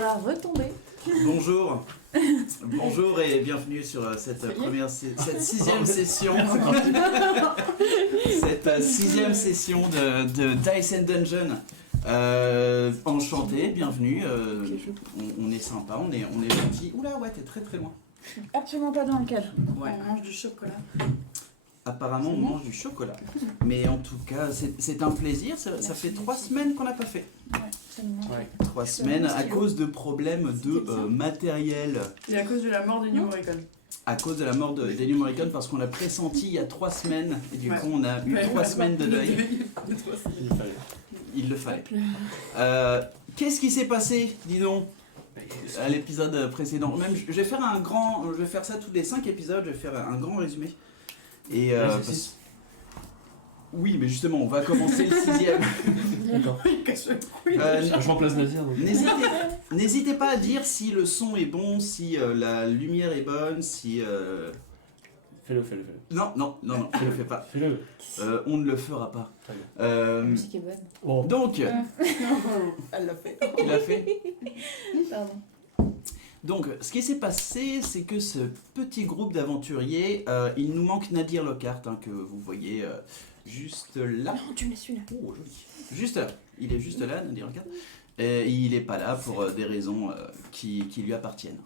va retomber. Bonjour. Bonjour et bienvenue sur cette sixième session. Cette sixième session de Dice and Dungeon. Enchanté, bienvenue. On est sympa, on est gentil. Oula, ouais, t'es très très loin. Absolument pas dans le cadre. Ouais. On mange du chocolat. Apparemment, on mange du chocolat. Mais en tout cas, c'est un plaisir. Ça fait 3 semaines qu'on n'a pas fait. Ouais, ça nous manque. Ouais. 3 semaines à cause de problèmes de matériel. Et à cause de la mort de New Morricone. À cause de la mort d'Ennio Morricone, parce qu'on l'a pressenti il y a 3 semaines. Et du coup, on a eu 3 semaines de deuil. Il le fallait. Qu'est-ce qui s'est passé, dis donc, à l'épisode précédent? Même, je vais faire ça tous les 5 épisodes, je vais faire un grand résumé. Et oui, mais justement, on va commencer le 6e. D'accord. Je remplace Nazir. Donc. N'hésitez pas à dire si le son est bon, si la lumière est bonne, si... Fais-le. Non, je le fais pas. Fais-le. On ne le fera pas. Très bien. La musique est bonne. Bon. Donc... Elle l'a fait. Tu l'as fait? Pardon. Donc, ce qui s'est passé, c'est que ce petit groupe d'aventuriers, il nous manque Nadir Lockhart, que vous voyez juste là. Non, tu mets celui-là. Oh, joli. Juste là. Il est juste là, Nadir Lockhart. Et il n'est pas là pour des raisons qui lui appartiennent.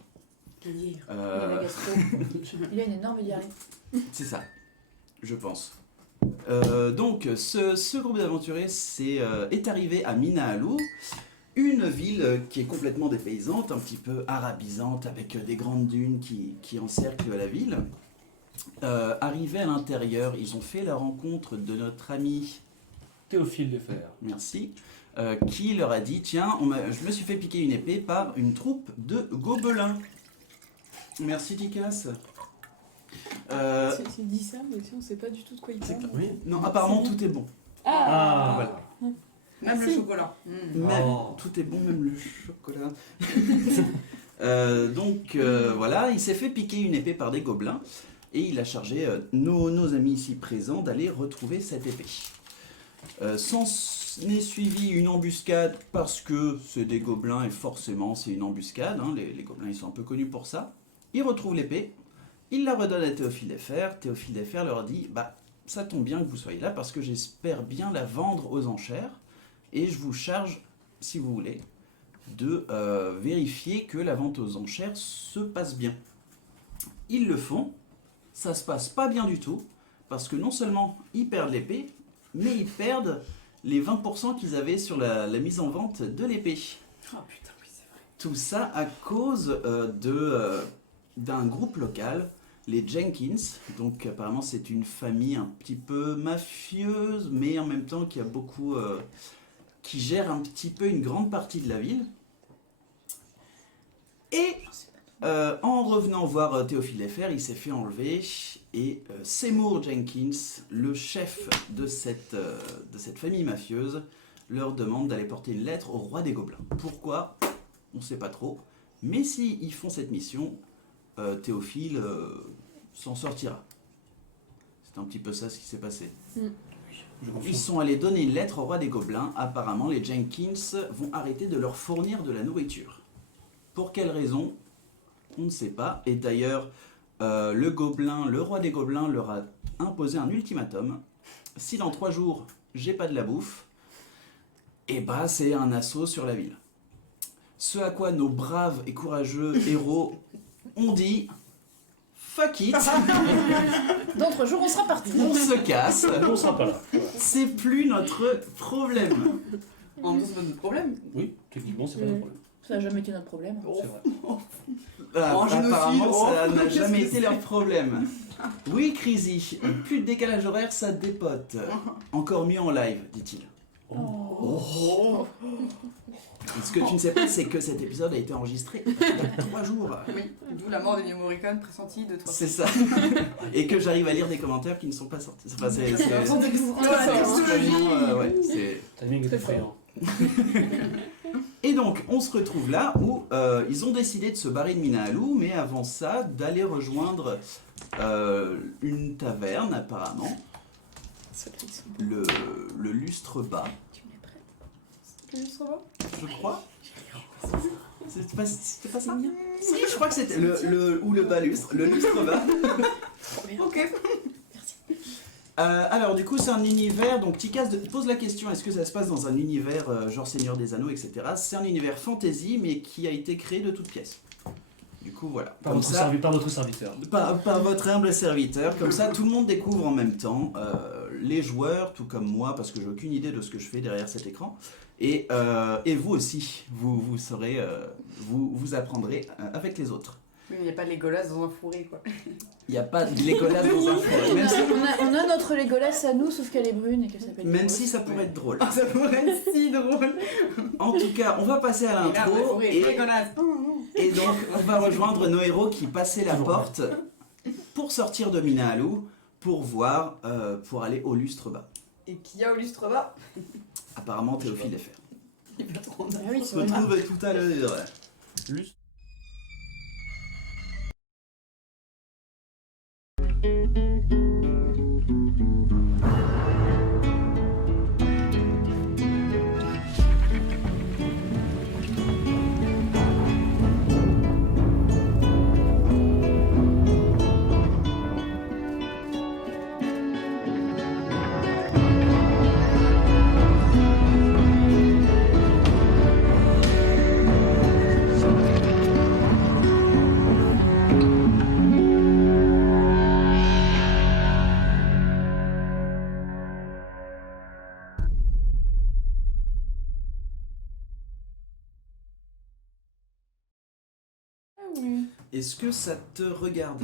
Il a une énorme diarrhée. C'est ça, je pense. Donc, ce groupe d'aventuriers est arrivé à Minaalou, une ville qui est complètement dépaysante, un petit peu arabisante, avec des grandes dunes qui encerclent la ville. Arrivés à l'intérieur, ils ont fait la rencontre de notre ami Théophile Desfers. Merci, qui leur a dit: tiens, je me suis fait piquer une épée par une troupe de gobelins. Merci Tikas. Tu dis ça, mais si on sait pas du tout de quoi il parle. Oui. Non, apparemment tout est bon. Voilà. Même le chocolat. Tout est bon, même le chocolat. Voilà, il s'est fait piquer une épée par des gobelins et il a chargé nos amis ici présents d'aller retrouver cette épée. S'en est suivi une embuscade parce que c'est des gobelins et forcément c'est une embuscade. Les gobelins ils sont un peu connus pour ça. Ils retrouvent l'épée, ils la redonnent à Théophile Desfers. Théophile Desfers leur dit: bah ça tombe bien que vous soyez là parce que j'espère bien la vendre aux enchères. Et je vous charge, si vous voulez, de vérifier que la vente aux enchères se passe bien. Ils le font, ça se passe pas bien du tout, parce que non seulement ils perdent l'épée, mais ils perdent les 20% qu'ils avaient sur la mise en vente de l'épée. Oh putain, oui, c'est vrai. Tout ça à cause d'un groupe local, les Jenkins. Donc apparemment c'est une famille un petit peu mafieuse, mais en même temps qui a beaucoup... qui gère un petit peu une grande partie de la ville. Et en revenant voir Théophile Desfers, il s'est fait enlever et Seymour Jenkins, le chef de cette famille mafieuse, leur demande d'aller porter une lettre au roi des gobelins. Pourquoi? On ne sait pas trop. Mais s'ils font cette mission, Théophile s'en sortira. C'est un petit peu ça ce qui s'est passé. Ils sont allés donner une lettre au roi des gobelins. Apparemment, les Jenkins vont arrêter de leur fournir de la nourriture. Pour quelle raison? On ne sait pas. Et d'ailleurs, le roi des gobelins leur a imposé un ultimatum. Si dans 3 jours, j'ai pas de la bouffe, et bah c'est un assaut sur la ville. Ce à quoi nos braves et courageux héros ont dit: fuck it. Dans 3 jours, on sera parti. On se casse. On sera pas là. C'est plus notre problème. En même temps, c'est pas notre problème. Oui, techniquement, c'est pas notre problème. Ça n'a jamais été notre problème. C'est vrai. Apparemment, ça n'a génocide. jamais été leur problème. Oui, Crazy, plus de décalage horaire, ça dépote. Encore mieux en live, dit-il. Oh. Ce que tu ne sais pas, c'est que cet épisode a été enregistré il y a 3 jours. Oui, d'où la mort de New Morricone pressentie de 3 C'est ça. Et que j'arrive à lire des commentaires qui ne sont pas sortis. Enfin, c'est Timing est effrayant. Et donc, on se retrouve là où ils ont décidé de se barrer de Minaalou, mais avant ça, d'aller rejoindre une taverne, apparemment. Le Lustre Bas. Tu me les prêtes? Le lustre bas. Je crois. C'était pas ça? Si, je crois que c'était ou le balustre, le lustre bas. Ok. Alors du coup c'est un univers, donc Ticaz pose la question, est-ce que ça se passe dans un univers genre Seigneur des Anneaux, etc. C'est un univers fantasy mais qui a été créé de toutes pièces. Du coup voilà. Par votre serviteur. Par votre humble serviteur, comme ça tout le monde découvre en même temps, les joueurs, tout comme moi, parce que j'ai aucune idée de ce que je fais derrière cet écran, et vous aussi, vous saurez, vous apprendrez avec les autres. Mais il n'y a pas de Legolas dans un fourré, quoi. Il n'y a pas de Legolas dans un forêt, On a notre Legolas à nous, sauf qu'elle est brune et qu'elle s'appelle même Legolas. si ça pourrait être drôle. Ah, ça pourrait être si drôle. En tout cas, on va passer à l'intro, Legolas. et donc on va rejoindre nos héros qui passaient la porte pour sortir de Minahalou, pour aller au lustre bas. Et qui a au lustre bas? Apparemment Théophile est faire. Il va trop Ah oui, On c'est se vrai. retrouve tout à l'heure. Lustre. Est-ce que ça te regarde?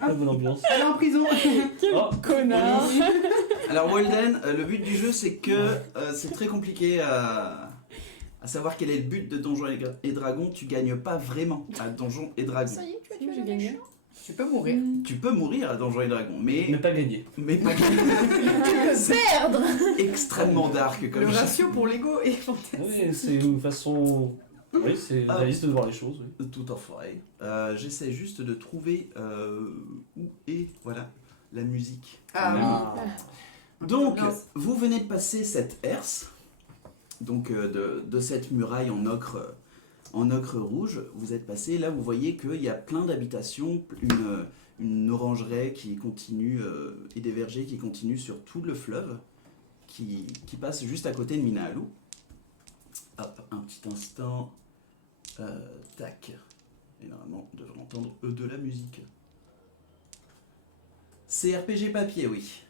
La bonne ambiance. Elle est en prison. Oh, Connard. Alors Walden, le but du jeu c'est que c'est très compliqué à savoir quel est le but de Donjons et Dragons. Tu gagnes pas vraiment à Donjons et Dragons. Ça y est, tu as Si, tué j'ai le gagné. méchant. Tu peux mourir. Tu peux mourir à Donjons et Dragons, mais mais pas gagné. pas Tu peux perdre. extrêmement dark Le comme jeu. ratio pour l'ego est fantastique. Oui, c'est une façon. Oui, c'est Ah. réaliste de voir les choses. Oui. Tout à fait. J'essaie juste de trouver où est la musique. Ah oui. Ah. Donc, Ambiance. vous venez de passer cette herse, donc de cette muraille en ocre rouge. Vous êtes passé, là vous voyez qu'il y a plein d'habitations, une orangerie qui continue et des vergers qui continuent sur tout le fleuve qui passe juste à côté de Minahalou. Hop, un petit instant. Tac. Et normalement, on devrait entendre de la musique. C'est RPG papier, oui.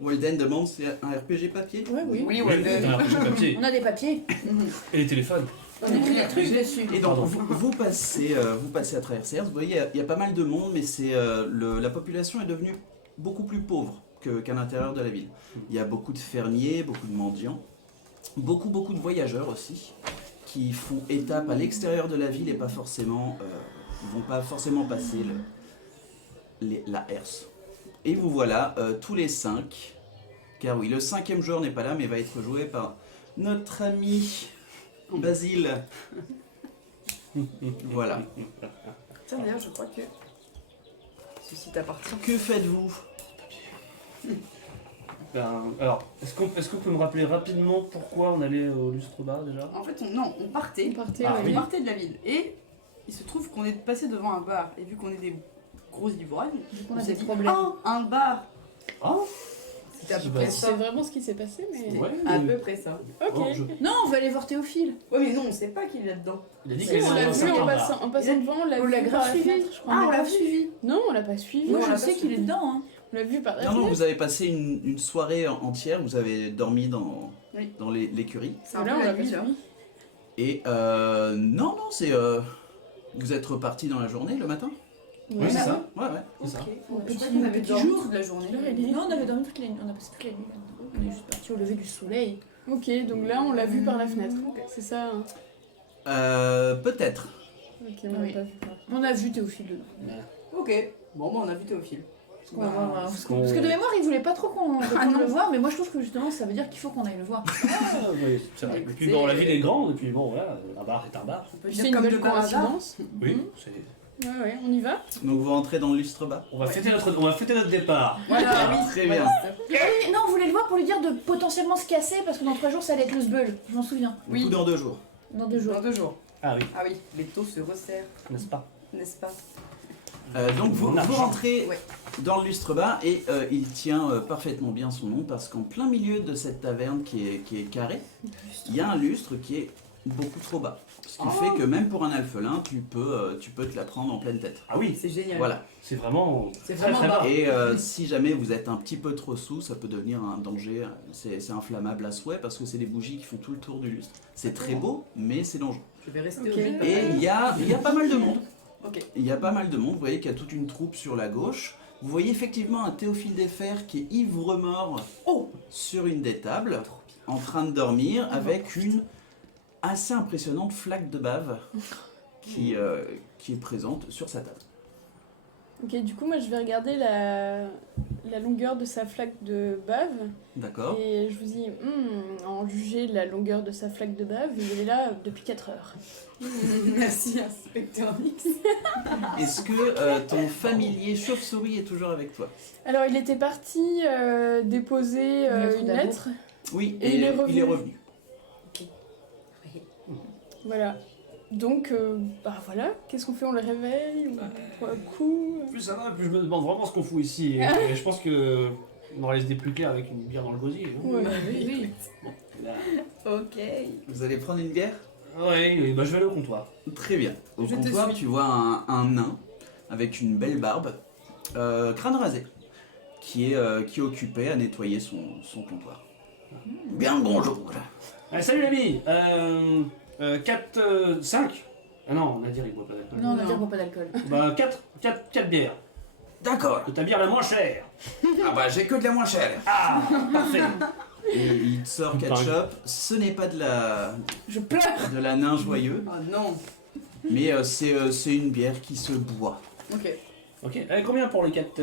Walden demande, c'est un RPG papier? Ouais, oui. Oui, Oui, ouais. c'est un RPG papier. On a des papiers. Et les téléphones. On écrit des trucs dessus. Et donc, Pardon. vous passez à travers ces herses. Vous voyez, il y a pas mal de monde, mais la population est devenue beaucoup plus pauvre qu'à l'intérieur de la ville. Il y a beaucoup de fermiers, beaucoup de mendiants, beaucoup de voyageurs aussi, qui font étape à l'extérieur de la ville et vont pas forcément passer la herse. Et vous voilà tous les 5, car oui, le 5e joueur n'est pas là, mais va être joué par notre ami Basile. Voilà. Tiens, d'ailleurs, je crois que ceci t'appartient. Que faites-vous? Alors, est-ce que vous pouvez me rappeler rapidement pourquoi on allait au lustre bas déjà? En fait, on partait. On partait, Ah, ouais. oui. On partait de la ville. Et il se trouve qu'on est passé devant un bar. Et vu qu'on est des gros ivrognes, Du coup, on on a s'est des dit, problèmes. oh, un bar. Ah. C'était à peu C'est près pas- ça. C'est vraiment ce qui s'est passé, mais. C'était Ouais, à mais- peu près ça. Ok. Oh, Non, on va aller voir Théophile. Ouais, mais non, on sait pas qu'il est là-dedans. Il a dit Si, qu'il on allait l'a dans un vu certain en bar. passant devant, on l'a On l'a vu par grave la suivi. fenêtre, je crois. Ah, on l'a suivi. Non, on l'a pas suivi. Moi, on je l'a sais pas qu'il est suivi. dedans. Hein. On l'a vu par la Non, non, fenêtre. vous avez passé une soirée entière, vous avez dormi dans Oui. l'écurie. C'est un Là, peu on la l'a pas nuit, là. suivi. Et non, c'est... vous êtes reparti dans la journée, le matin? Oui, c'est ça. Ouais. C'est ça. Je crois qu'on avait dormi jour. toute la journée. Non, on avait dormi toute la nuit. On a passé toute la nuit là-dedans. On est juste parti au lever du soleil. Ok, donc là, on l'a vu par la fenêtre. C'est ça. Hein. Peut-être. Ok, on l'a Oui. pas vu par. On a vu Théophile dedans. Ok. Bon, bah, on a vu Théophile. On va voir, Parce parce que de mémoire, il voulait pas trop qu'on retourne non. le voir, mais moi je trouve que justement ça veut dire qu'il faut qu'on aille le voir. Ah, oui, c'est vrai. Et puis bon, la ville est grande, et puis bon, voilà, un bar est un bar. On peut C'est dire une comme de belle grand hasard. coïncidence. Oui, Mhm. c'est. Ouais, on y va. Donc vous rentrez dans le lustre bas. On va fêter notre départ. Voilà, oui. Très bien. Oui, non, on voulait le voir pour lui dire de potentiellement se casser parce que dans 3 jours ça allait être le sbeul. Je m'en souviens. Du Oui. coup, dans 2 jours. Dans 2 jours. Dans 2 jours. Ah oui, Ah oui, les taux se resserrent, n'est-ce pas? n'est-ce pas? Donc vous, Mon vous argent. rentrez Ouais. dans le lustre bas et il tient parfaitement bien son nom parce qu'en plein milieu de cette taverne qui est carrée, il y a un lustre qui est beaucoup trop bas. Ce qui fait que même pour un alphelin, tu peux te la prendre en pleine tête. Ah oui, C'est génial. Voilà. c'est vraiment C'est très vraiment très bas. bas. Et si jamais vous êtes un petit peu trop sous, ça peut devenir un danger. C'est inflammable à souhait parce que c'est des bougies qui font tout le tour du lustre. C'est très beau, mais c'est dangereux. Je vais rester Ok. au jeu. Et il y a pas mal de monde. Ok. Il y a pas mal de monde. Vous voyez qu'il y a toute une troupe sur la gauche. Vous voyez effectivement un Théophile des Fers qui est ivre-mort sur une des tables, en train de dormir, avec une assez impressionnante flaque de bave qui est présente sur sa table. Ok, du coup, moi je vais regarder la longueur de sa flaque de bave. D'accord. Et je vous dis, en juger la longueur de sa flaque de bave, il est là depuis 4 heures. Merci, inspecteur Nix. Est-ce que ton familier chauve-souris est toujours avec toi? Alors, il était parti déposer lettre une d'amour. lettre. Oui, Et il est revenu. il est revenu. Voilà. Donc, bah voilà, qu'est-ce qu'on fait? On le réveille? On prend un coup? Plus ça va, plus je me demande vraiment ce qu'on fout ici. Et je pense que on aurait laissé plus clair avec une bière dans le gosier. Hein. Ouais. Oui. Là. Ok. Vous allez prendre une bière? Ouais, bah je vais aller au comptoir. Très bien. Au Je te comptoir, suis. tu vois un nain avec une belle barbe, crâne rasé, qui est occupé à nettoyer son comptoir. Bien le bonjour. Salut l'ami 4, 5 Ah non, on a dit il boit pas d'alcool. Non, on a Non. dit qu'on pas d'alcool. Bah 4 bières. D'accord. De ta bière la moins chère. Ah bah j'ai que de la moins chère. Ah, parfait. Et il te sort ketchup. Ce n'est pas de Je pleure. la nain joyeux, Oh non. mais c'est une bière qui se boit. Ok. Ok, combien pour les 4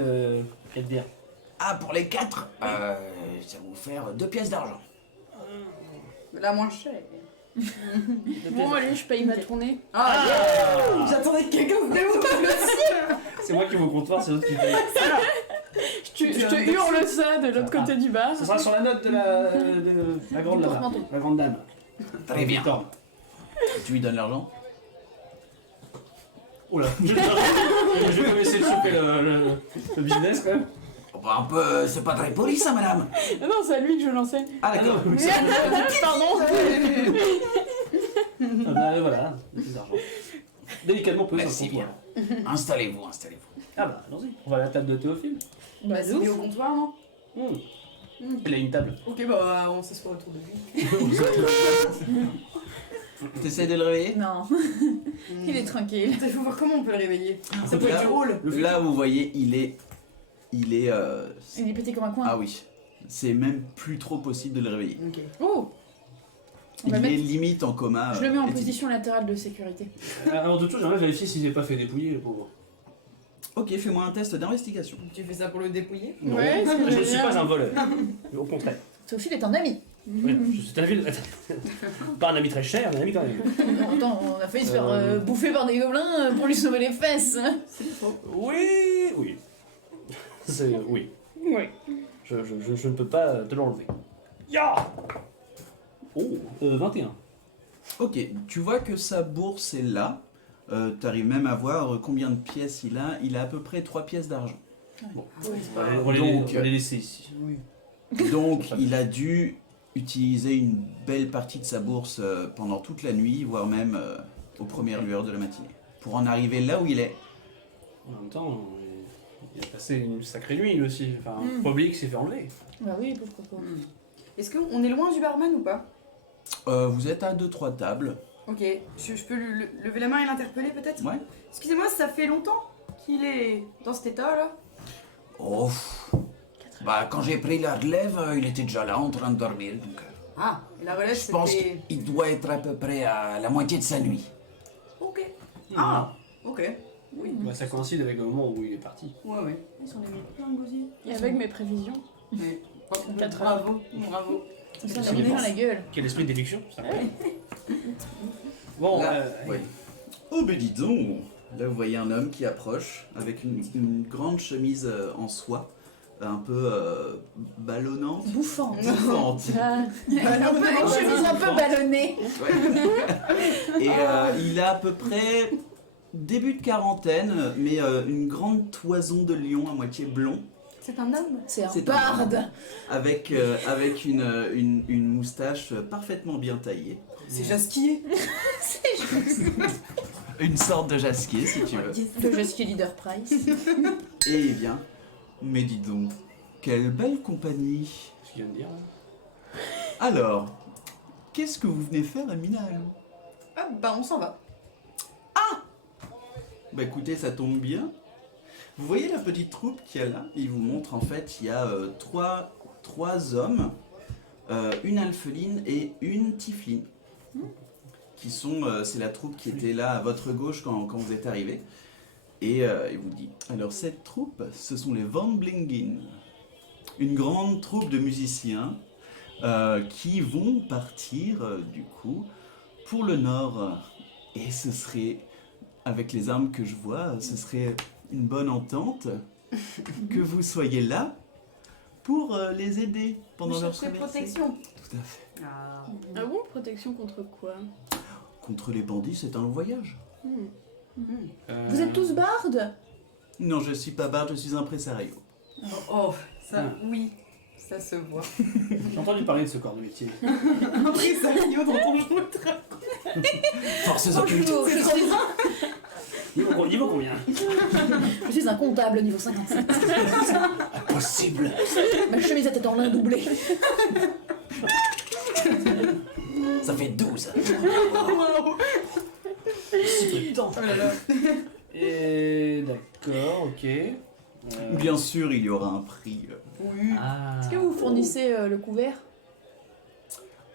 bières? Ah, pour les 4, ça va vous faire 2 pièces d'argent. La moins chère. Bon, allez, je paye ma tournée. Ah, yeah. J'attendais que quelqu'un se démontre. C'est moi qui vais au comptoir, c'est l'autre qui paye. Je te hurle ça de l'autre côté du bar. Ce sera sur la note de la grande là-bas. porte-manteau. La grande dame. Très bien. Attends. Tu lui donnes l'argent? Oula, je vais me essayer de choper le business quand même. Bah, un peu, c'est pas très poli ça, madame. Ah non, c'est à lui que je l'enseigne. Ah d'accord. Pardon. Ah bah voilà, des petits argent. Délicatement posé sur Merci le comptoir. Installez-vous, installez-vous. Ah bah allons-y, on va à la table de Théophile. Bah, c'est mis au comptoir, non? Il a une table. Ok, bah, on s'assoit autour de lui. T'essayes de le réveiller? Non, il est tranquille. Il faut voir comment on peut le réveiller. Ça Donc peut là, être drôle. là, vous voyez, il est Il est pété comme un coin. ah oui, c'est même plus trop possible de le réveiller. Ok. Oh, On Il va est mettre- limite en coma. je le mets en éthylique. position latérale de sécurité. Avant toute chose, j'aimerais vérifier s'il n'est pas fait dépouiller, le pauvre. Ok, fais-moi un test d'investigation. Tu fais ça pour le dépouiller? Non, Ouais, c'est je ne génial. suis pas un voleur. Au contraire. Sophie est un ami. Oui, je suis un ami. Pas un ami très cher, mais un ami quand même. Attends, on a failli se faire bouffer par des gobelins pour lui sauver les fesses. Oui, oui. Oui. Oui. Je ne peux pas te l'enlever. Ya Oh, 21. Ok, tu vois que sa bourse est là. T'arrives même à voir combien de pièces il a. Il a à peu près 3 pièces d'argent. On Donc, va les laisser ici. Oui. Donc il a dû utiliser une belle partie de sa bourse pendant toute la nuit, voire même aux premières lueurs de la matinée, pour en arriver là où il est. En même temps, il a passé une sacrée nuit lui aussi. Enfin, pas oublier qu'il s'est fait enlever. Bah oui, pourquoi pas. Est-ce qu'on est loin du barman ou pas? Vous êtes à 2-3 tables. Ok. Je peux lever la main et l'interpeller peut-être? Ouais. Excusez-moi, ça fait longtemps qu'il est dans cet état là? Oh. Bah quand j'ai pris la relève, il était déjà là en train de dormir. Donc, Ah, et la relève je pense c'était... qu'il doit être à peu près à la moitié de sa nuit. Ok. Ah, ok. Oui. Bah, ça coïncide avec le moment où il est parti. Ouais, ouais. Ils sont les plein de gosiers. Et avec mes prévisions. Mais... Quatre Bravo, bravo. Ça leur met dans la gueule. Quel esprit de déduction, ça. Bon, Là, ouais. Oh, mais dis donc, Là, vous voyez un homme qui approche avec une grande chemise en soie, un peu ballonnante. Bouffante. Bouffante. Ah, une chemise un peu ballonnée. Ouais. Et il a à peu près début de quarantaine, mais une grande toison de lion à moitié blond, C'est un homme. C'est un C'est un barde. avec une moustache parfaitement bien taillée. C'est Jasquier. Une sorte de jasquier, si tu veux. Le Jasquier Leader Price. Et il vient. Mais dis donc, quelle belle compagnie. Ce qu'il vient de dire. Là. Alors, qu'est-ce que vous venez faire à Minahalu? Ah bah on s'en va. Bah écoutez, ça tombe bien. Vous voyez la petite troupe qu'il y a là? Il vous montre en fait, il y a trois hommes, une alpheline et une tiefling. Qui sont, c'est la troupe qui était là à votre gauche quand vous êtes arrivé. Et il vous dit, alors cette troupe, ce sont les Van Blingen. Une grande troupe de musiciens qui vont partir du coup pour le nord. Et ce serait, avec les armes que je vois, ce serait une bonne entente que vous soyez là pour les aider pendant leur traversée. protection. Tout à fait. Ah. Ah bon, protection contre quoi? Contre les bandits, c'est un long voyage. Vous êtes tous bardes? Non, je suis pas barde, je suis impresario. Oh, ça, Ah. oui, ça se voit. J'ai entendu parler de ce corps de métier. Un Brisario dans ton jeu de train. Forces occultes. Bonjour, Niveau combien? je suis un comptable niveau 57. Impossible. Ma chemise était en lin doublé. Ça fait 12. Si peu de temps. Oh là là. Et d'accord, ok. Bien sûr, il y aura un prix. Oui. Ah. Est-ce que vous fournissez le couvert?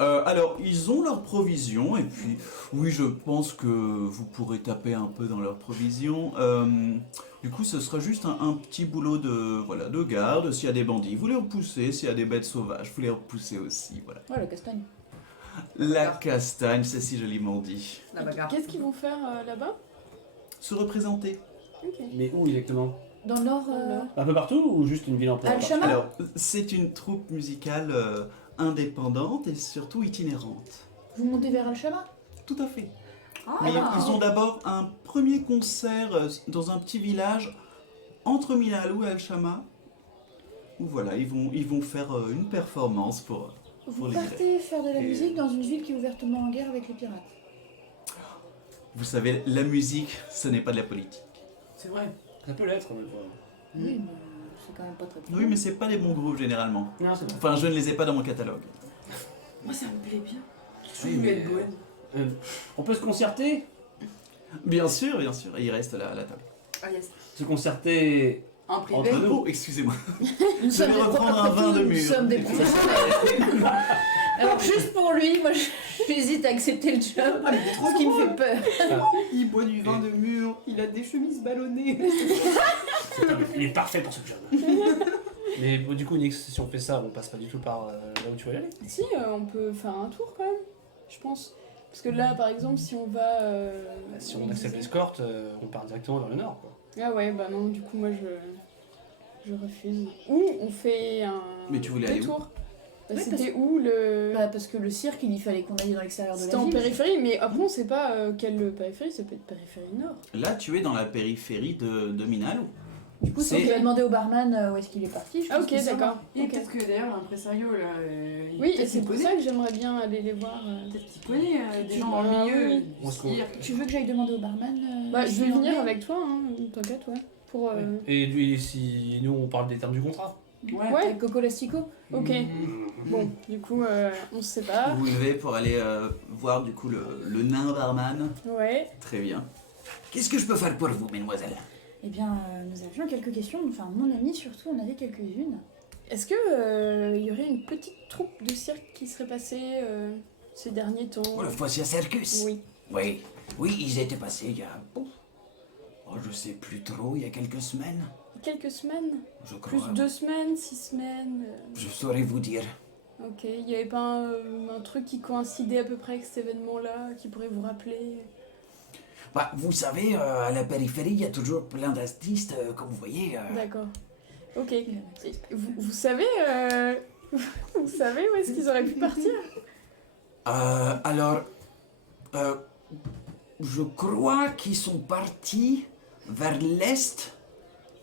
Alors, ils ont leurs provisions, et puis, oui, je pense que vous pourrez taper un peu dans leurs provisions. Du coup, ce sera juste un petit boulot de garde. S'il y a des bandits, vous les repoussez. S'il y a des bêtes sauvages, vous les repoussez aussi. Voilà. Ouais, la castagne. La castagne, c'est si joliment dit. La bagarre. Qu'est-ce qu'ils vont faire là-bas? Se représenter. Ok. Mais où exactement? Dans le nord. Un peu partout ou juste une ville en place? Al-Shama. Alors, c'est une troupe musicale indépendante et surtout itinérante. Vous montez vers Al-Shama? Tout à fait. Ah. Mais ils ont d'abord un premier concert dans un petit village entre Minahalu et Al-Shama. Où voilà, ils vont faire une performance pour Vous les partez faire de la Et- musique dans une ville qui est ouvertement en guerre avec les pirates. Vous savez, la musique, ce n'est pas de la politique. C'est vrai. Ça peut l'être, en même temps. Oui, mais c'est quand même pas très Oui, mais c'est pas les bons groupes généralement. Non, c'est bon. Enfin, je ne les ai pas dans mon catalogue. Moi, ça me plaît bien. Je Oui, voulais mais, être bonne. On peut se concerter? Bien sûr, et il reste là à la table. Ah yes. Se concerter Un privé. entre nous? Oh, excusez-moi. Nous sommes vais des reprendre après un vin tout, de nous mur. sommes des professionnels. Alors juste pour lui, moi j'hésite à accepter le job, ce qui me fait peur. Il boit du vin de mur. Il a des chemises ballonnées. Il est parfait pour ce job. Mais bon, du coup, Nix, si on fait ça, on passe pas du tout par là où tu veux y aller. Si, on peut faire un tour quand même, je pense. Parce que là, par exemple, si on va. Si on accepte l'escorte, on part directement vers le nord, quoi. Ah ouais, bah non, du coup, moi je refuse. Ou on fait un. Mais tu voulais aller où? détour. Bah, Oui, c'était où le. Bah, parce que le cirque, il fallait qu'on aille dans l'extérieur de C'était la en ville. périphérie, mais après on sait pas quelle périphérie, ça peut être périphérie nord. Là, tu es dans la périphérie de Minahalu. Du coup, c'est C'est- qu'il va demander au barman où est-ce qu'il est parti. Je Ah pense ok, qu'il saura. d'accord. Et Ok. peut-être que d'ailleurs, l'impresario, là. Oui, et peut-être c'est qu'il pour connaît. ça que j'aimerais bien aller les voir. Peut-être qu'il connaît des Tu gens dans le vois, milieu. oui. Où est-ce qu'on- cirque. Tu veux que j'aille demander au barman Bah, je vais s'il en venir est avec toi, hein, t'inquiète, ouais. Pour. Ouais. Et lui, si nous, on parle des termes du contrat. Ouais. Ouais. Avec Coco Lastico. Ok. Bon, du coup, on se sépare. Vous levez pour aller voir du coup le nain barman. Ouais. Très bien. Qu'est-ce que je peux faire pour vous, mesdemoiselles? Eh bien, nous avions quelques questions, enfin mon ami surtout en avait quelques-unes. Est-ce que il y aurait une petite troupe de cirque qui serait passée ces derniers temps? Oh, le Focia Circus. Oui. Oui, ils étaient passés il y a... Oh, je sais plus trop, il y a quelques semaines, Quelques semaines? je crois. Plus 2 semaines, 6 semaines? Je saurais vous dire. Ok, il n'y avait pas un truc qui coïncidait à peu près avec cet événement-là, qui pourrait vous rappeler? Bah, vous savez, à la périphérie, il y a toujours plein d'artistes, comme vous voyez. D'accord. Ok. Et vous savez, vous savez où est-ce qu'ils auraient pu partir? Alors, je crois qu'ils sont partis vers l'est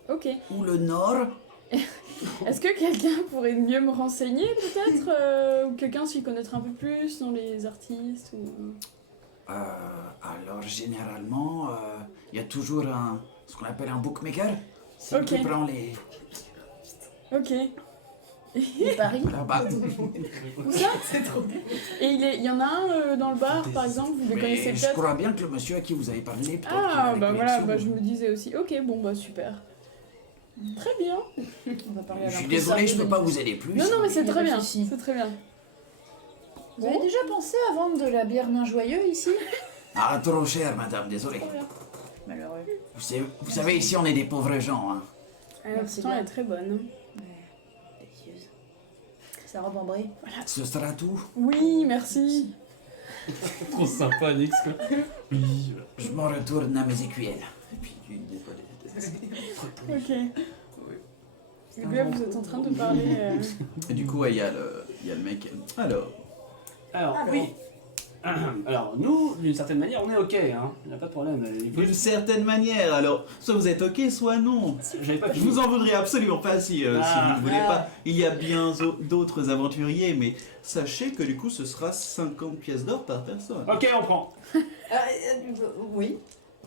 Ok. ou le nord. Est-ce que quelqu'un pourrait mieux me renseigner peut-être ou quelqu'un s'y connaître un peu plus dans les artistes ou... Alors, généralement, il y a toujours ce qu'on appelle un bookmaker. C'est Ok. qui prend les... Ok. Et Paris. Alors, bah, Où ça? Et il y en a un dans le bar par exemple, vous les mais connaissez je peut-être? crois bien que le monsieur à qui vous avez parlé, peut-être qu'il Ah a les bah voilà, connexions. bah je me disais aussi. Ok, bon bah super. Très bien. On va parler à Je suis l'impresario désolé, je peux de- pas vous aider plus. Non, non, mais c'est Il y a très pas de bien. souci. C'est très bien. Vous avez déjà pensé à vendre de la bière nain joyeux ici? Ah, trop cher, madame, désolé. Malheureux. Vous savez, ici, on est des pauvres gens. Hein. Merci Pourtant, elle bien. est très bonne. Délicieuse. Sa robe ambrée. Ce sera tout. Oui, merci. Trop sympa, Nix, quoi. Oui, Je m'en retourne à mes écuelles. Et puis, tu nettoies les... Ok. Et là, vous êtes en train de parler. Et du coup, ouais, il y a le mec. Alors, Alors, Ah, oui. Alors, nous, d'une certaine manière, on est ok, hein. Il n'y a pas de problème. Il faut d'une juste... certaine manière, alors, soit vous êtes ok, soit non. J'avais pas Je fini. vous en voudrais absolument pas si vous ne voulez pas. Il y a bien d'autres aventuriers, mais sachez que du coup, ce sera 50 pièces d'or par personne. Ok, on prend. Oui,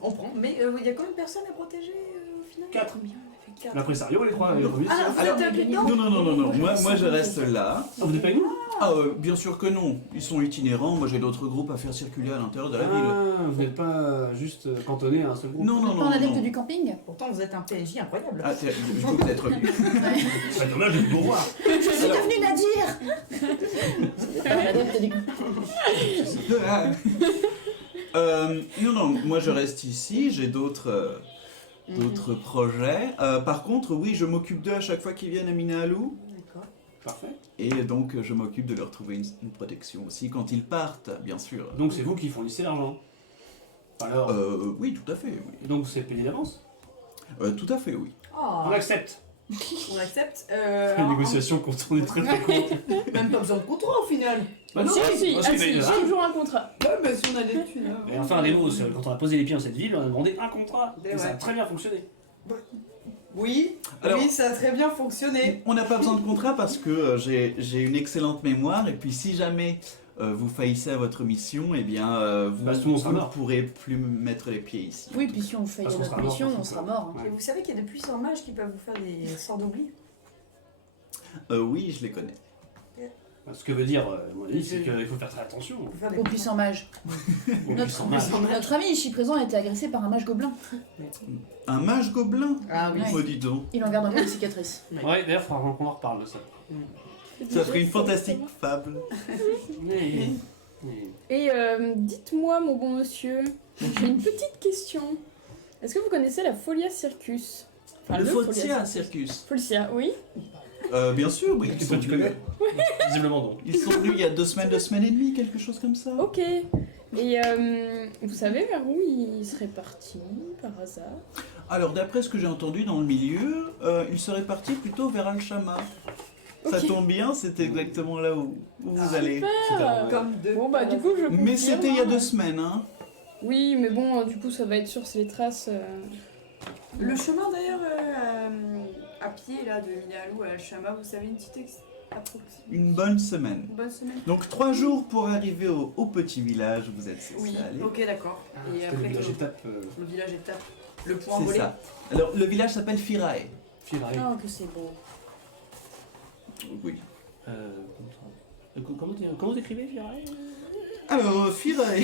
on prend. Mais il y a combien de personnes à protéger au final? 4. Combien? On a fait 4. L'impresario, les 3, les revenus. Ah, vous Alors, êtes inclus dedans? Non, moi je reste là. Ah, vous n'êtes pas avec nous? Ah, bien sûr que non. Ils sont itinérants, moi j'ai d'autres groupes à faire circuler à l'intérieur de la ville. Ah, vous n'êtes pas juste cantonné à un seul groupe. Non, non, Pas non. un adepte non. du camping? Pourtant, vous êtes un PNJ incroyable. Ah, je peux peut-être revenu. C'est pas dommage de vous voir. Je suis devenue Nadir! C'est pas un adepte du Non, moi je reste ici, j'ai d'autres projets. Par contre, oui, je m'occupe d'eux à chaque fois qu'ils viennent à Minalou. D'accord. Parfait. Et donc, je m'occupe de leur trouver une protection aussi quand ils partent, bien sûr. Donc c'est vous qui fournissez l'argent. Alors, Oui, tout à fait, oui. et donc vous êtes payé d'avance. Tout à fait, oui. On accepte. On accepte. La négociation quand on est très très court. Même pas besoin de contrat au final. Bah non, Si, si, parce que, si, bah, j'ai toujours un contrat. Ouais, bah si on a des thunes. hein. Et enfin, Nemo, quand on a posé les pieds dans cette ville, on a demandé un contrat. Eh Et ça a ouais. très bien fonctionné. Oui, Alors- oui, ça a très bien fonctionné. On n'a pas besoin de contrat parce que j'ai une excellente mémoire et puis si jamais vous faillissez à votre mission, eh bien vous Bah, tout le monde sera ne mort. pourrez plus mettre les pieds ici. Oui, puis si on faillit à Parce qu'on notre sera mort, mission, de toute on façon. sera mort. hein. Ouais. Et vous savez qu'il y a de puissants mages qui peuvent vous faire des sorts d'oubli. Oui, je les connais. Ce que veut dire, mon avis, c'est qu'il faut faire très attention. Vous faire des... Au puissant mage. Au puissant mage. Notre ami ici présent a été agressé par un mage gobelin. Un mage gobelin. Ah oui. Oh, dis donc. Il en garde encore des cicatrices. Ouais, d'ailleurs, il faudra qu'on en reparle de ça. Ça ferait une fantastique fable. Mais... Et dites-moi, mon bon monsieur, j'ai une petite question. Est-ce que vous connaissez la Folia Circus? Enfin, Le Folia Fotia Circus. Folia, oui. Bien sûr, oui. Et toi, tu connais Visiblement non. Ils sont venus il y a 2 semaines et demie, quelque chose comme ça. Ok. Et vous savez vers où il serait parti, par hasard? Alors, d'après ce que j'ai entendu dans le milieu, il serait parti plutôt vers Al-Shama. Ça Ok. tombe bien, c'est exactement là où vous allez. Super. Comme deux. Bon bah du coup je Mais confirme, c'était il y a hein. 2 semaines, hein. Oui, mais bon, du coup ça va être sur les traces. Le chemin d'ailleurs à pied là de Minalou à Alchama, vous savez une petite approximation. Une bonne semaine. Une bonne semaine. Donc 3 jours pour arriver au petit village où vous êtes censé Oui, aller. ok d'accord. Et C'était après le village le étape village étape. Le point C'est volé. ça. Alors le village s'appelle Firae. Firae. Oh, que c'est beau. Oui. Comment t'écrivais Firae? Alors Firae.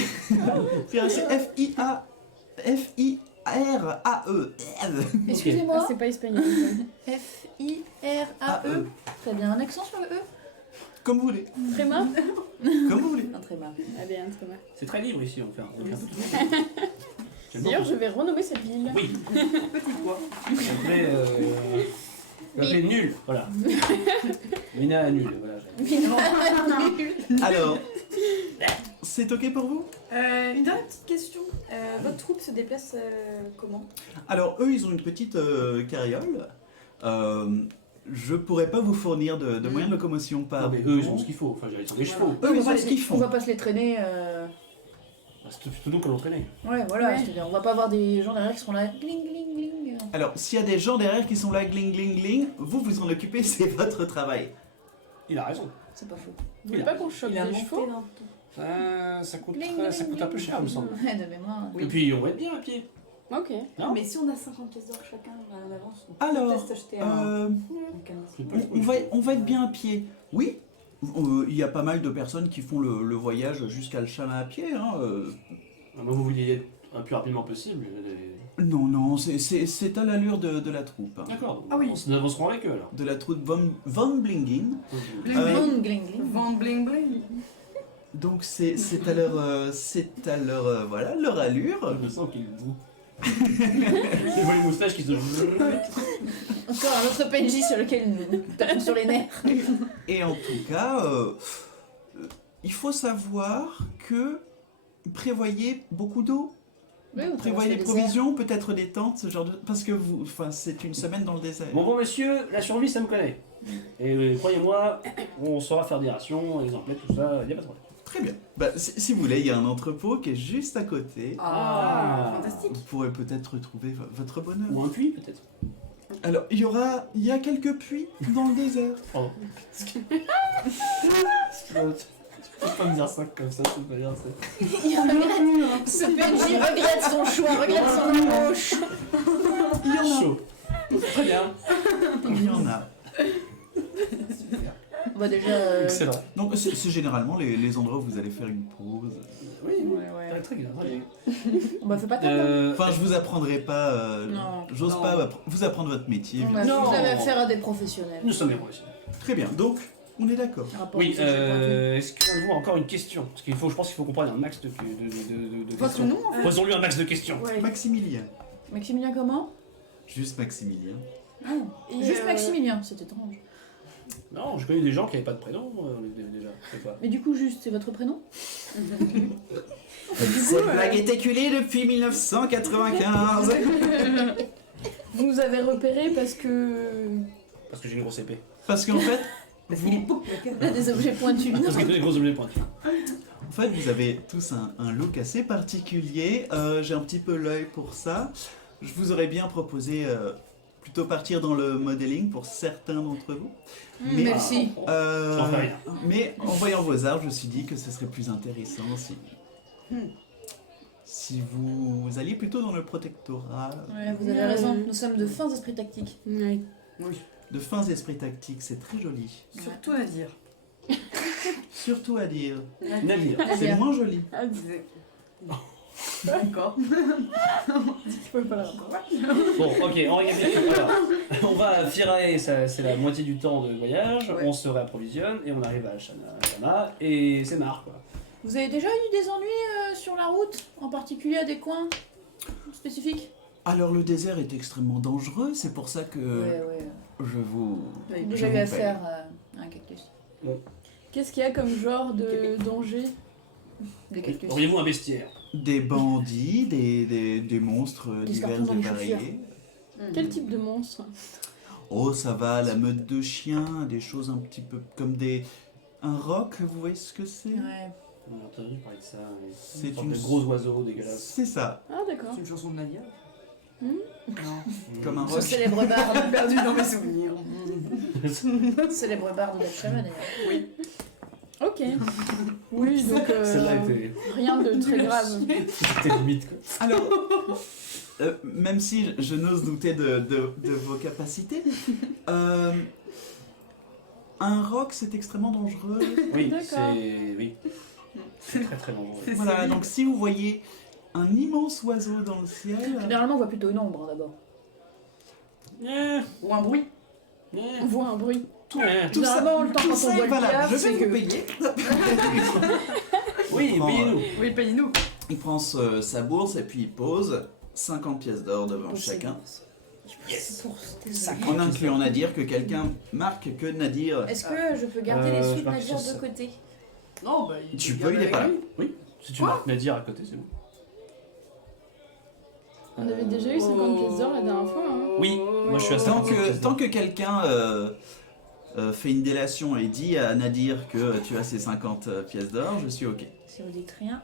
Firae c'est F-I-R-A-E. Ah, Excusez-moi. c'est pas espagnol. F-I-R-A-E. T'as bien un accent sur le E? Comme vous voulez. Tréma? Comme vous voulez. Un très mal. Allez, un tréma. C'est très libre ici, on fait un peu tout. J'aime D'ailleurs, beaucoup. je vais renommer cette ville. Oui, Petit pois. on va l'appeler nul, voilà. Mina nul, voilà. Alors, c'est ok pour vous? Une dernière petite question. Votre troupe se déplace comment? Alors eux, ils ont une petite carriole. Je pourrais pas vous fournir de moyens de locomotion par. Non, mais eux, ils ont ce qu'il faut. Enfin, ils sont des chevaux. Eux, ils ont On ce qu'ils font. va pas se les traîner. Bah, c'est plutôt nous que l'entraîner. Ouais, voilà. Ouais. C'est-à-dire, on va pas avoir des gens derrière qui seront là. Gling, gling, gling. Alors, s'il y a des gens derrière qui sont là, gling, gling, gling, vous vous en occupez, c'est votre travail. Il a raison. C'est pas faux. Vous voulez pas qu'on chope Il a des monté chevaux? dans Ça coûte, Gling, ça gling, coûte un peu gling. cher, il me semble. Ouais, de mémoire. Et puis, on va être bien à pied. Ok. Non Mais si on a 50 pièces d'or chacun en avance, on peut Alors, peut-être s'acheter un canard. C'est pas on va être bien à pied. Oui, il y a pas mal de personnes qui font le voyage jusqu'à Alchama à pied. Hein. Moi, vous vouliez être le plus rapidement possible. Non, non, c'est à l'allure de la troupe. Hein. D'accord. donc Ah oui. On avancerons avec eux alors. De la troupe Von Blingin. Bling, Gling, gling, gling. Van bling bling. Donc c'est à leur voilà leur allure. Je sens qu'il est doux. Je vois les moustaches qui se. Encore un autre PNJ sur lequel nous tapons sur les nerfs. Et en tout cas, il faut savoir que prévoyez beaucoup d'eau. Oui, on Prévoyez des traverse le provisions, peut-être des tentes, ce genre de... Parce que c'est une semaine dans le désert. Bon monsieur, la survie ça me connaît. Et croyez-moi, on saura faire des rations, des emplettes, tout ça, y a pas de problème. Très bien. Bah, si vous voulez, il y a un entrepôt qui est juste à côté. Ah, fantastique. Vous pourrez peut-être retrouver votre bonheur. Ou un puits peut-être. Alors, il y a quelques puits dans le désert. Oh. Tu peux pas me dire ça comme ça, c'est pas bien ça. Il regrette. Ce PNJ regrette son choix, regrette son embauche. Il y en a. Chaud. Très bien. Il y en a. Super. On va déjà. Excellent. Donc, c'est généralement les endroits où vous allez faire une pause. Oui, Ouais, ouais. très bien, très bien. On va faire pas tant. Enfin, je vous apprendrai pas... Non. J'ose Non. pas vous apprendre votre métier. On évidemment. va Non. vous avez affaire à des professionnels. Nous sommes des professionnels. Très bien. Donc, on est d'accord. Rapport Oui, aux échecs pointus. est-ce que vous encore une question? Parce qu'il faut, je pense qu'il faut qu'on prenne un max de Votre questions. nom en fait? Posons-lui un max de questions. Ouais. Maximilien. Maximilien comment? Juste Maximilien. Ah, Et, juste Maximilien, c'est étrange. Non, je connais des gens qui n'avaient pas de prénom déjà. C'est pas. Mais du coup, juste, c'est votre prénom? Cette blague est éculée depuis 1995. Vous nous avez repérés parce que. Parce que j'ai une grosse épée. Parce qu'en fait, Parce qu'il est beau, le On a des objets pointus. Parce que j'ai des gros objets pointus. vous avez tous un look assez particulier. J'ai un petit peu l'œil pour ça. Je vous aurais bien proposé plutôt partir dans le modeling pour certains d'entre vous. Mais, Merci. J'en fais rien. mais en voyant vos arts, je me suis dit que ce serait plus intéressant si vous alliez plutôt dans le protectorat. Ouais, vous avez raison, nous sommes de fins esprits tactiques. Oui. De fins esprits tactiques, c'est très joli. Surtout à dire. Surtout à dire. Navire. C'est C'est-à-dire moins joli. Ah, D'accord. tu peux pas la Bon, ok, on récapitule. Alors, on va à Firae, c'est la moitié du temps de voyage, Ouais. on se réapprovisionne et on arrive à Shana et c'est marre quoi. Vous avez déjà eu des ennuis sur la route, en particulier à des coins spécifiques? Alors le désert est extrêmement dangereux, c'est pour ça que Ouais. je vous... J'ai je déjà eu vous affaire à un cactus. Qu'est-ce qu'il y a comme genre de danger? Des cactus. Auriez-vous un bestiaire? Des bandits, des monstres Des divers scorpions dans et les variés. chaussures. Quel type de monstre? Oh, ça va, la meute de chiens, des choses un petit peu comme un roc, vous voyez ce que c'est? Ouais. On a entendu parler de ça. C'est Une sorte une- de gros oiseaux dégueulasses. C'est ça, Ah, d'accord. C'est une chanson de Nadia. Hmm. Non. comme un Ce roc. célèbre barde. Perdu dans mes souvenirs. Célèbre barde d'Alchama d'ailleurs. Ok. Oui, donc Celle-là était rien de très grave. c'était limite quoi. Alors, même si je n'ose douter de vos capacités, un roc c'est extrêmement dangereux. Oui, D'accord. c'est très très dangereux. C'est Voilà, celui- donc si vous voyez un immense oiseau dans le ciel, Généralement, on voit plutôt une ombre hein, d'abord. Ou un bruit. On voit un bruit. tout ça, Généralement, le temps tout quand ça on est voit le valable. diable, Je vais c'est vous que. payer. Oui, prend, payez-nous. Oui, payez-nous. Il prend sa bourse et puis il pose 50 pièces d'or devant chacun. Yes. En incluant Nadir, que quelqu'un marque que Nadir. Est-ce que je peux garder les je sous de marque Nadir sur ça. de côté? Non, bah Tu il peux, il est avec pas là. lui. Oui, si tu marques Nadir à côté, c'est bon. On avait déjà eu 50 pièces d'or la dernière fois. Hein. Oui, moi je suis à Tant 50 pièces que, d'or. tant que quelqu'un fait une délation et dit à Nadir que tu as ces 50 pièces d'or, je suis ok. Si vous dites rien.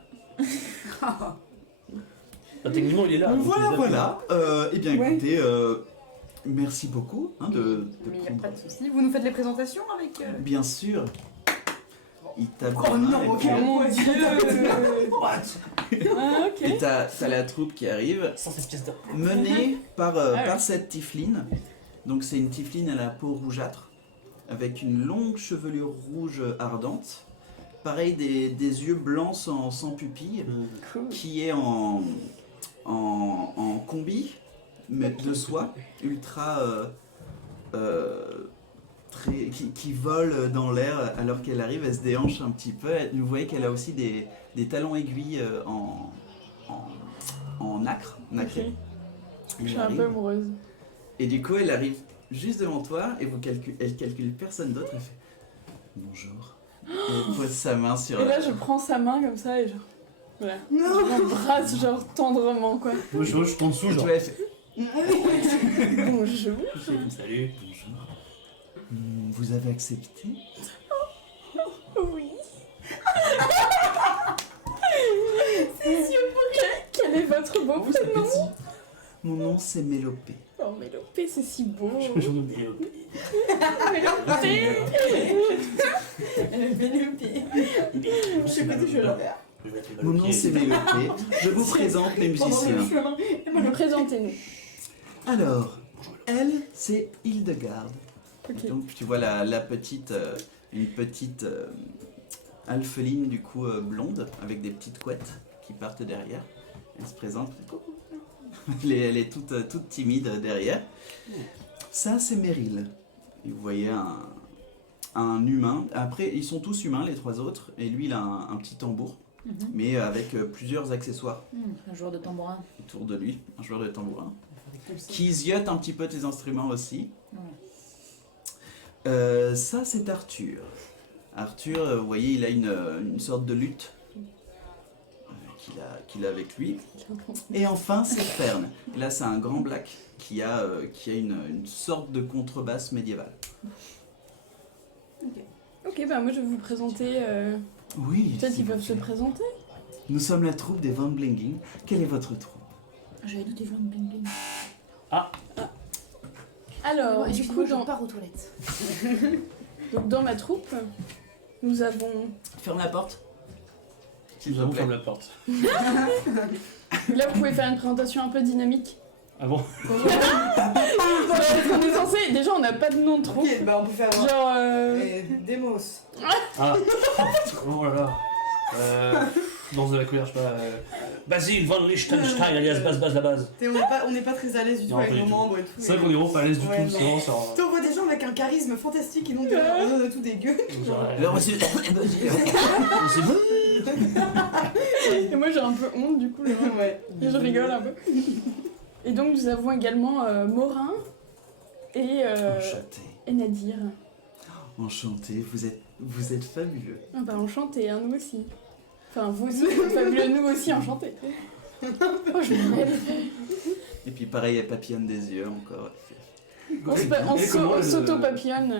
Ah, techniquement, il est là. donc Voilà, il est là. voilà. Eh bien Ouais. écoutez, merci beaucoup de Mais il n'y a prendre- pas de souci. Vous nous faites les présentations avec. Bien sûr. Il tape Oh des mains non, et ok, puis- mon dieu. What Ah, ok. Et t'as la troupe qui arrive, 107 pièces d'or. menée par, ouais. par cette tifline. Donc c'est une tifline à la peau rougeâtre, avec une longue chevelure rouge ardente. Pareil, des yeux blancs sans pupille, Cool. qui est en combi, mais de soie, ultra... qui vole dans l'air alors qu'elle arrive, elle se déhanche un petit peu. Vous voyez qu'elle a aussi des talons aiguilles en nacre, nacré. Ok. Elle Je suis un arrive. peu amoureuse. Et du coup, elle arrive juste devant toi et elle calcule personne d'autre. Elle fait bonjour. Et elle pose sa main sur. Et là, je prends sa main comme ça et genre. Voilà. Je l'embrasse genre tendrement quoi. Moi je tombe dessous, Tu genre. vois, elle fait Bonjour. Salut. bonjour. Vous avez accepté? Oui. C'est sûr. Quel est votre beau Oh, ça prénom? pétille. Mon nom c'est Mélopée. Oh Mélopée, c'est si beau. J'en ai oublié. Mélopée. Elle est Pénélope. Je sais pas je l'envers. Mon nom c'est Mélopée. Je vous présente les musiciens. Présentez-nous. Alors, elle c'est Hildegarde. Ok. Donc tu vois la petite, une petite alpheline du coup blonde avec des petites couettes qui partent derrière. Elle se présente. Elle est toute timide derrière. Ça c'est Meryl. Et vous voyez un humain. Après ils sont tous humains les trois autres. Et lui il a un petit tambour. Mais avec plusieurs accessoires Un joueur de tambourin. autour de lui. Un joueur de tambourin. Qui ziote un petit peu tes instruments aussi. Ça, c'est Arthur. Arthur, vous voyez, il a une sorte de lutte qu'il a avec lui. Et enfin, c'est Fern. Et là, c'est un grand black qui a une sorte de contrebasse médiévale. Ok, bah moi je vais vous présenter. Oui, Peut-être s'il qu'ils vous peuvent se plaît. présenter. Nous sommes la troupe des Van Blinging. Quelle est votre troupe? J'avais dit des gens de bling bling. Alors, du coup, je pars aux toilettes. dans ma troupe, nous avons. Ferme la porte. S'il Nous vous avons plaît. fermé la porte. Là, vous pouvez faire une présentation un peu dynamique. Ah bon On est censé. Déjà, on n'a pas de nom de troupe. Ok, bah on peut faire Genre. Demos. Ah oh là là. Danse de la couleur, je sais pas. Basile von Liechtenstein alias Baz la base. On n'est pas très à l'aise du tout Non, avec pas nos du tout. membres et tout. C'est vrai qu'on est vraiment pas à l'aise du Ouais, tout, non. souvent sur. T'envoies des gens avec un charisme fantastique et non tout dégueu. Alors, monsieur. C'est bon. Et moi, j'ai un peu honte, du coup. Là. Ouais. Et je rigole un peu. Et donc, nous avons également Morin et Nadir. Enchanté, vous êtes fabuleux. Ah bah, enchanté, hein, nous aussi. Enfin, vous aussi, vous êtes fabuleux, nous aussi, enchantés. Oh, je me rêve. Et puis pareil, elle papillonne des yeux encore. On s'auto-papillonne.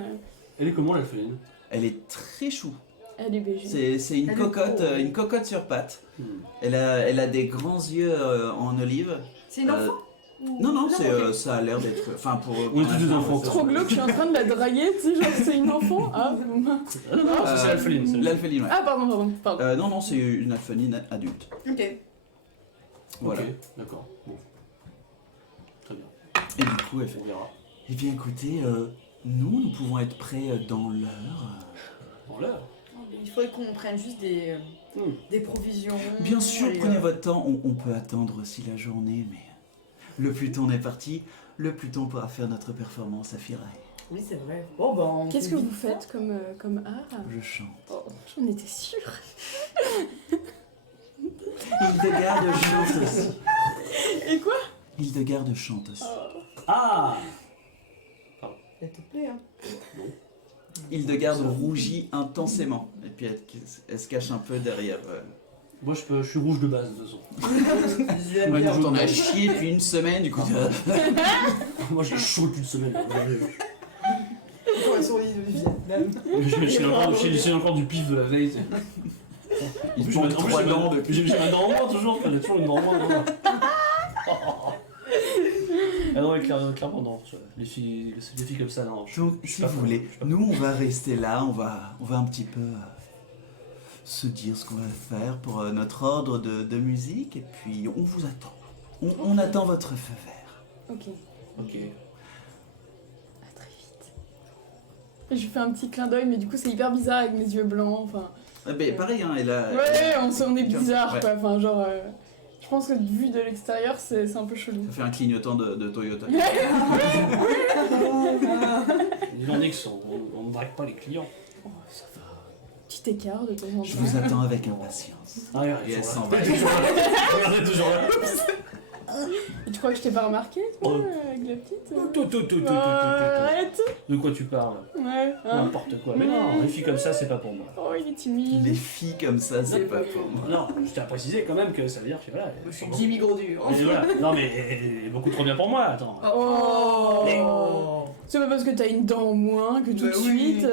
Elle est comment la féline? Elle est très chou. Elle est BG. C'est une Elle est cocotte, cool. une cocotte sur pattes. Elle a des grands yeux en olive. C'est une enfant Non, ok. ça a l'air d'être. Enfin, pour. On est tous des enfants. Trop glauque, je suis en train de la draguer, tu sais, genre c'est une enfant. Ah, Ah non, non, ça, c'est l'alpheline. c'est- L'alpheline, ouais. ah pardon. Non, c'est une alpheline adulte. Ok. Voilà. Ok, d'accord. Bon. Très bien. Et du coup, elle fait. On verra. Eh bien, écoutez, nous pouvons être prêts dans l'heure. Bon là. Il faudrait qu'on prenne juste des provisions. Bien sûr, et, prenez votre temps. On peut attendre aussi la journée, mais le plus tôt on est parti, le plus tôt on pourra faire notre performance à Firail. Oui, c'est vrai. Bon, ben. Qu'est-ce que vous faites comme art? Je chante. Oh, j'en étais sûre. Hildegarde chante aussi. Et quoi? Hildegarde chante aussi. Ah Elle te plaît, hein. Hildegarde rougit intensément. Et puis elle se cache un peu derrière Moi, je suis rouge de base, de toute façon. Ouais, t'en as chié depuis une semaine, du coup. Moi, j'ai chaud depuis une semaine. Encore sur l'île du Vietnam. J'ai encore du pif de la veille. Il te manque 3 dents depuis. J'ai ma dent en moins toujours, il y a toujours une dent en moins. Ah non, clairement, non. Les filles comme ça, non. Donc, si vous voulez, nous on va rester là, on va un petit peu se dire ce qu'on va faire pour notre ordre de musique, et puis on vous attend. On attend votre feu vert. Ok. Ok. À très vite. Et je fais un petit clin d'œil, mais du coup c'est hyper bizarre avec mes yeux blancs. Enfin. Ah, ben, pareil, hein, elle a. Ouais, on est bizarre Ouais. quoi. Enfin, genre. Je pense que vu de l'extérieur, c'est un peu chelou. Ça fait un clignotant de Toyota. Les Nordiques, on ne drague pas les clients. Oh, ça va. Petit écart de temps en temps. Je vous attends avec impatience. Ah, ouais, Et elle s'en va. Elle est toujours là. Et tu crois que je t'ai pas remarqué, toi, Oh. avec la petite Tout. Arrête. De quoi tu parles? Ouais. Hein. N'importe quoi. Mais non, les filles comme ça, c'est pas pour moi. Oh, il est timide. Les filles comme ça, c'est pas pour moi. Non, je tiens à préciser quand même que ça veut dire que voilà. Je suis Jimmy Gros-Dur. Mais voilà. Non mais elle est beaucoup trop bien pour moi, attends. Oh. C'est pas parce que t'as une dent en moins que tout Bah de oui, suite.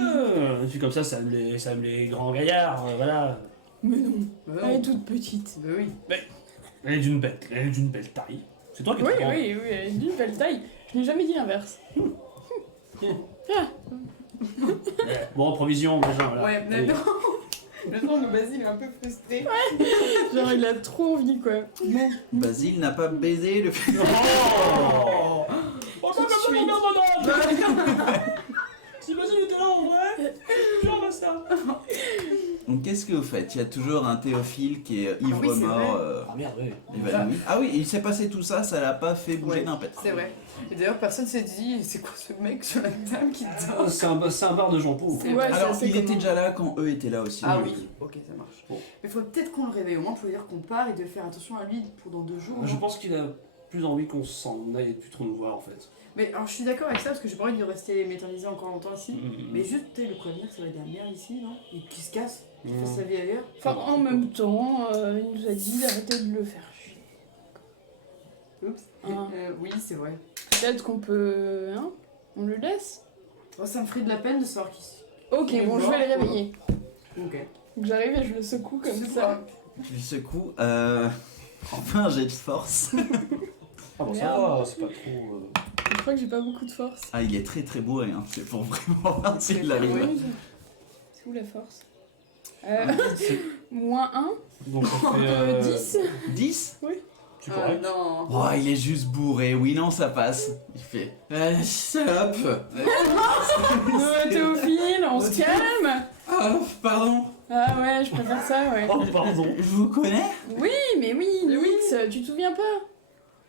Une fille comme ça aime les grands gaillards, voilà. Mais non, Bah elle est oui. toute petite. Bah oui. Elle est d'une belle taille. C'est toi qui es Oui, trop grand. oui, elle est d'une belle taille. Je n'ai jamais dit l'inverse. Bon, provision, déjà, voilà. Ouais, mais non. Maintenant, le Basile est un peu frustré. Genre, il a trop envie, quoi. Bon, Basile n'a pas baisé le film. Oh tout de suite. Si Basile était là en vrai, genre ça. Donc qu'est-ce que vous faites? Il y a toujours un Théophile qui est oui, c'est ivre-mort, Ah merde, oui. évanoui. Ah oui, il s'est passé tout ça, ça l'a pas fait bouger Ouais, d'un pet. C'est vrai. Et d'ailleurs, personne s'est dit, c'est quoi ce mec sur la table qui danse? C'est un bar de Jean-Paul. C'est- Ouais, Alors, c'est il était comment. déjà là quand eux étaient là aussi. Ah oui, ok, ça marche. Bon. Mais il faudrait peut-être qu'on le réveille au moins pour lui dire qu'on part et de faire attention à lui pour dans 2 jours. Je pense qu'il a plus envie qu'on s'en aille et de plus trop nous voir en fait. Mais alors, je suis d'accord avec ça parce que j'ai pas envie de rester métallisé encore longtemps ici. Mm. Mais juste, tu sais, le prévenir, ça va être de la merde ici, non? Et qu'il se casse, qu'il Mm. fasse sa vie ailleurs. Enfin, en même temps, il nous a dit d'arrêter de le faire chier. Oups. Ah. Oui, c'est vrai. Peut-être qu'on peut. Hein? On le laisse? Oh, ça me ferait de la peine de savoir qui c'est. Ok, Il est bon, je mort, vais le quoi. réveiller. Ok. Donc j'arrive et je le secoue comme C'est ça. Je lui secoue. Enfin, un jet de force. Ah bon, ça Merde. va, c'est pas trop. Je crois que j'ai pas beaucoup de force. Ah, il est très très bourré, hein. C'est pour vraiment voir s'il arrive. Oui. C'est où la force C'est- Moins 1, Donc ça fait. 10. 10? C'est correct. non. Oh, il est juste bourré. Oui, non, ça passe. Il fait. Hop. Théophile, on se calme. Ah, pardon. Ah ouais, je préfère ça, ouais. Oh, pardon. Je vous connais? Oui, mais oui, Lix, tu te souviens pas?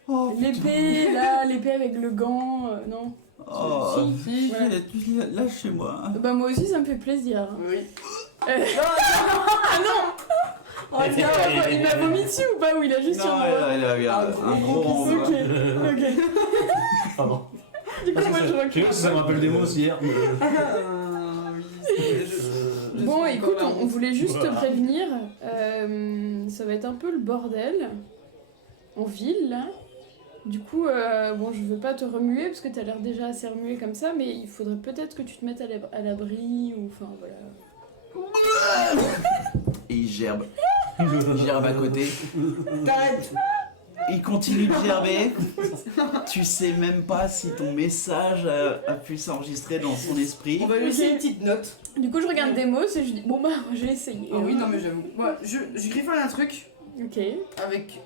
Oh, L'épée, là, l'épée avec le gant, non. Oh, Si, voilà. lâchez-moi. Bah moi aussi, ça me fait plaisir. Oui. Ah non. Oh, il m'a vomi dessus ou pas? Ou il a juste sur Non, moi? il a un gros Ok, renvoi. ok. Pardon. Du coup, moi je recule. Ça me rappelle des mots aussi hier. Bon, écoute, on voulait juste te Voilà. prévenir, ça va être un peu le bordel en ville là. Du coup, bon, je veux pas te remuer parce que t'as l'air déjà assez remué comme ça, mais il faudrait peut-être que tu te mettes à l'abri ou enfin voilà. Et il gerbe. Il gerbe à côté. T'arrêtes. Il continue de gerber. Tu sais même pas si ton message a pu s'enregistrer dans son esprit. On va lui laisser une petite note. Du coup, je regarde des mots et je dis bon bah j'ai essayé. Ah oui, non, mais j'avoue. Moi, je griffonne un truc Ok. avec.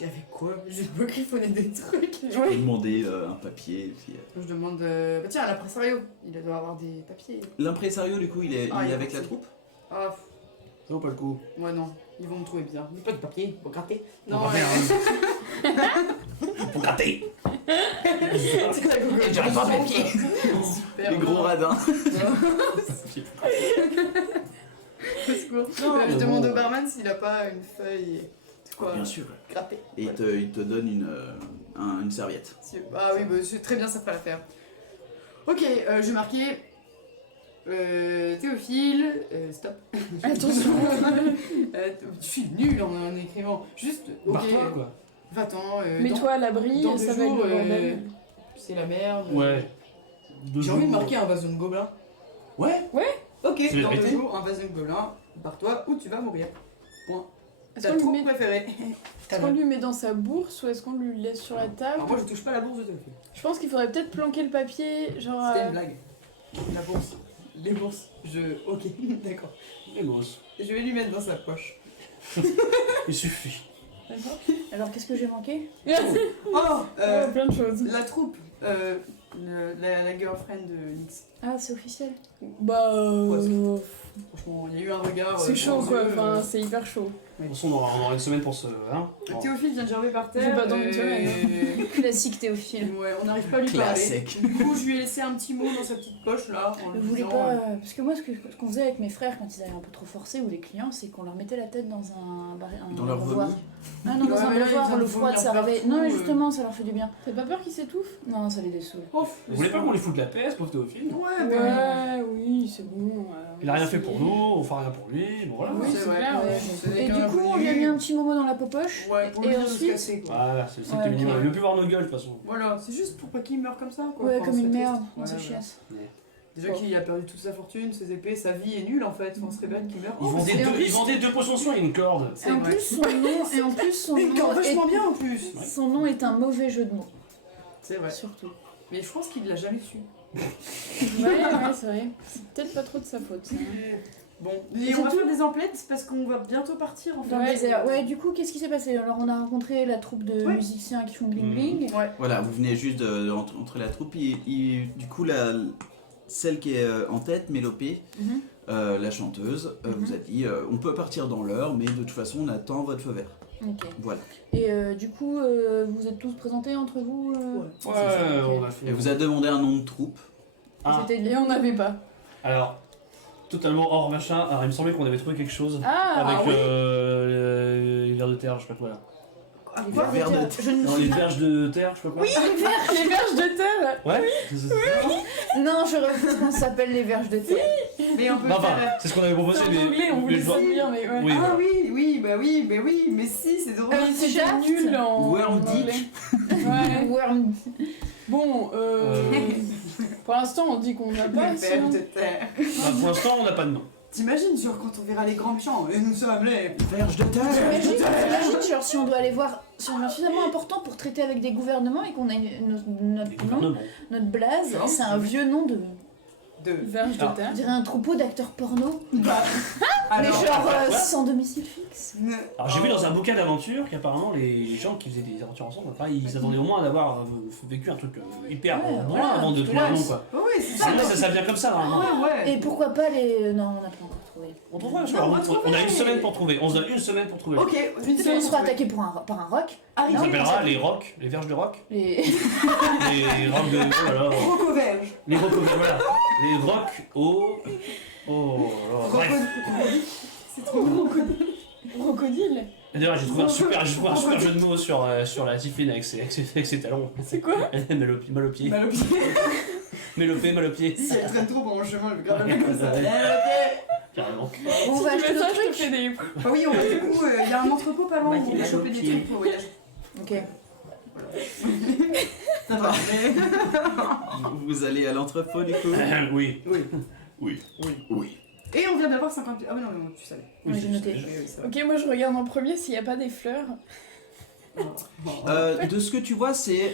Avec quoi? J'ai pas griffonné des trucs. Je peux demander un papier. Puis, Je demande. Bah tiens, à l'impresario, il doit avoir des papiers. L'impresario, du coup, il est Ah, il est avec la parti. troupe? Ah, Ça vaut pas le coup. ouais, non, ils vont me trouver bizarre. Mais pas de papier, pour gratter. Non, Pour Pour gratter. J'arrive pas à papier. Super. Les gros radins. Au secours. Je demande au barman s'il a pas une feuille. C'est quoi? Bien sûr. Gratter. Et il te donne une serviette. Ah oui, bah, c'est très bien, ça fera l'affaire. Ok, je vais marquer Théophile, stop. Attention. Je suis nulle en écrivant. Juste, ok, Barre-toi, quoi. va-t'en. Mets-toi à l'abri, dans ça deux va être jours, le bordel. c'est la merde. Ouais. J'ai envie de marquer invasion de gobelins. Ouais. Ok, Tu veux dans 2 répéter jours, invasion de gobelins, barre-toi ou tu vas mourir. Point. Est-ce Ta qu'on lui, troupe met... préférée. est-ce qu'on lui met dans sa bourse ou est-ce qu'on lui laisse sur la table? Alors moi je touche pas la bourse de Théophile. Je pense qu'il faudrait peut-être planquer le papier, genre... C'était une blague. La bourse. Les bourses. Ok, d'accord. Les gosses. Je vais lui mettre dans sa poche. Il suffit. D'accord. Alors, qu'est-ce que j'ai manqué? Oh Plein de choses. La troupe. La girlfriend de Nix. Ah, c'est officiel. Bah... Ouais, Franchement, il y a eu un regard. c'est chaud quoi, dans les yeux, enfin c'est hyper chaud. De toute façon, on aura une semaine pour se. Hein bon. Théophile vient de gerber par terre. Je vais pas dans une semaine, Classique Théophile. Ouais, on n'arrive pas à lui Classique. parler. Du coup, je lui ai laissé un petit mot dans sa petite poche là. En Vous lui voulez disant, pas. Parce que moi, ce qu'on faisait avec mes frères quand ils avaient un peu trop forcé ou les clients, c'est qu'on leur mettait la tête dans un Dans leur revoir. vomi. Ah non, dans Ouais, un mais là, revoir, ils viennent le de froid, vomir ça avait. partout, Non, mais justement, ça leur fait du bien. T'as pas peur qu'il s'étouffe? Non, ça les dessoule. Ouf, Vous voulez pas qu'on lui foute la paix, ce pauvre Théophile? Ouais, Ouais, oui, c'est bon. Il a rien fait pour nous, on fait rien pour lui, bon voilà. Oui, c'est c'est vrai. clair. Ouais. C'est Et qu'un du coup, on lui a mis un petit momo dans la popoche. Ouais, pour Et lui dire de ensuite- se casser quoi. Voilà, c'est Ouais, minimum. ok. Il veut plus voir nos gueules de toute façon. Voilà, c'est juste pour pas qu'il meure comme ça quoi. Ouais, Enfin, comme c'est une triste. merde. Voilà, C'est voilà. chiasse. Déjà qu'il a perdu toute sa fortune, ses épées, sa vie est nulle en fait. Enfin, ce serait bête qu'il meure. Ils vendaient c'est en plus- ils vendaient 2 potions de soin et une corde. C'est Et en vrai. plus, son nom, et en plus, son Il nom corde vachement est... bien en plus. Son nom est un mauvais jeu de mots, C'est vrai. surtout. Mais je pense qu'il l'a jamais su. Ouais, c'est vrai. C'est peut-être pas trop de sa faute. Ça. Bon, et on va faire des emplettes parce qu'on va bientôt partir en fait. Dans le désert. Ouais, du coup, qu'est-ce qui s'est passé? Alors, on a rencontré la troupe de Ouais. musiciens qui font bling bling. Ouais. Voilà, vous venez juste d'entrer la troupe. Du coup, celle qui est en tête, Mélopée, Mhm. la chanteuse, vous a dit on peut partir dans l'heure, mais de toute façon, on attend votre feu vert. Ok. Voilà. Et du coup, vous êtes tous présentés entre vous Ouais, ok. on a fait. Elle vous a demandé un nom de troupe. Ah, C'était Et on n'avait pas. alors, totalement hors machin. Alors, il me semblait qu'on avait trouvé quelque chose Ah, avec oui. les vers de terre, je sais pas quoi là. Les Quoi vers de Vers de terre. Je ne Non, suis les pas- verges de terre, je sais pas quoi. les verges de terre. Ouais. Non, je refuse qu'on s'appelle les verges de terre. Mais on peut Non, faire. enfin, c'est ce qu'on avait proposé, C'est mais. en anglais, on mais voulait je vois- s'oublier, mais ouais. Oui, Ah voilà. oui, mais si, c'est drôle. C'était Shaft. nul en Worm en anglais. Dick. Ouais. Worm. Bon, pour l'instant, on dit qu'on n'a pas. Les sinon- verres de terre. Bah, pour l'instant, on n'a pas de nom. T'imagines, genre, quand on verra les grands méchants, et nous sommes les. Verge de terre. T'imagines, genre, si on doit aller voir, si on est suffisamment important pour traiter avec des gouvernements et qu'on a notre Les nom, gouvernements. notre blase, Non. c'est un vieux nom de. Deux. Verges de Ah. terre. On dirait un troupeau d'acteurs porno. Mais Alors, genre sans domicile fixe. Alors j'ai vu dans un bouquin d'aventure qu'apparemment les gens qui faisaient des aventures ensemble, enfin, ils s'attendaient au moins d'avoir vécu un truc hyper Ouais, bon voilà, avant de parce que trouver un là, nom quoi. Oh oui, c'est ça. Ça vient comme ça normalement. Ouais. Et pourquoi pas les. Non, on n'a pas encore trouvé. On trouvera, Non, on va trouver. on a une semaine pour trouver. On se donne une semaine pour trouver. Ok, Une fois, on sera attaqué par un roc. Ah, On non, s'appellera les rocs, les verges de roc. Les... Les rocs de. Oh là là. Rocoverge. Les rocs, voilà. Les rocs au. Oh là là. Bref. C'est trop gros. Crocodile. Et d'ailleurs, j'ai trouvé un super jeu de mots sur la Tiffine avec ses talons. C'est quoi? Mal au pied. Mal au pied. Mélopée, mal au pied. Si elle traîne trop pendant le chemin, je vais grave la comme ça. Carrément. On va Tu acheter fais ça, nos je te trucs. fais des. Ah oui, on va du coup, il y a un entrepôt pas loin où on va choper des trucs pour voyager. Ok. Ça va. Vous allez à l'entrepôt du coup. Oui. Oui. Oui. Oui. Et on vient d'avoir 50 pieds. Ah oui, non, mais bon, tu savais. Ouais, j'ai noté. Oui, oui, ça va. Ok, moi je regarde en premier s'il n'y a pas des fleurs. De ce que tu vois, c'est.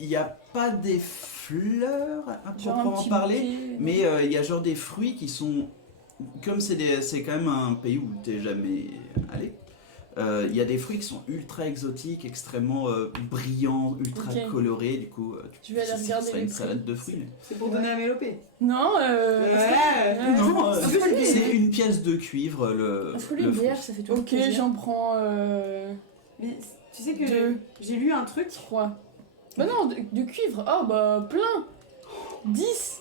Il n'y a pas des fleurs à Genre un proprement petit parler, bouquet. mais il y a genre des fruits qui sont. Comme c'est quand même un pays où t'es jamais allé, il y a des fruits qui sont ultra exotiques, extrêmement brillants, ultra Ok. colorés. Du coup, Tu vas aller ça regarder serait les une fruits. salade de fruits. mais- C'est pour donner à Mélopée. Non, Ouais. Non, Est-ce que c'est des- c'est une pièce de cuivre. Un fruit, le une fruit. bière, ça fait tout Ok, j'en prends Mais tu sais que Deux. j'ai lu un truc. 3. Bah non, de cuivre. Oh bah plein. 10.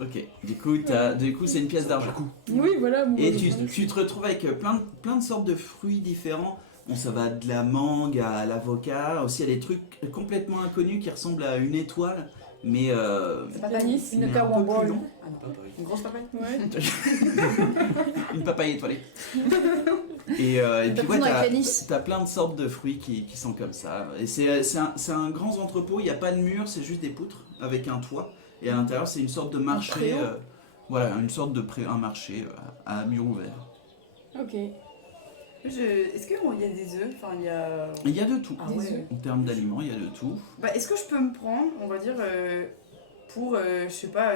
Ok, du coup, c'est une pièce d'argent. Oui, voilà. bon, Et bah, tu, je prends tu te retrouves avec plein de sortes de fruits différents. Bon, ça va de la mangue à l'avocat. Aussi, il y a des trucs complètement inconnus qui ressemblent à une étoile mais C'est pas Yanis, Une mais un peu carambola. plus long. Ah non, une grosse papaye. Ouais. Une papaye étoilée. Et T'as puis besoin ouais, d'un canis. t'as plein de sortes de fruits qui sont comme ça. Et c'est un grand entrepôt, il n'y a pas de mur, c'est juste des poutres avec un toit. Et à l'intérieur, c'est une sorte de marché. préau. Voilà, une sorte de un marché à mur ouvert. Ok. Est-ce qu'il y a des œufs? Enfin, il y a... Il y a de tout. Ah Des ouais. œufs. En termes d'aliments, il y a de tout. Bah, est-ce que je peux me prendre, on va dire, pour, je sais pas,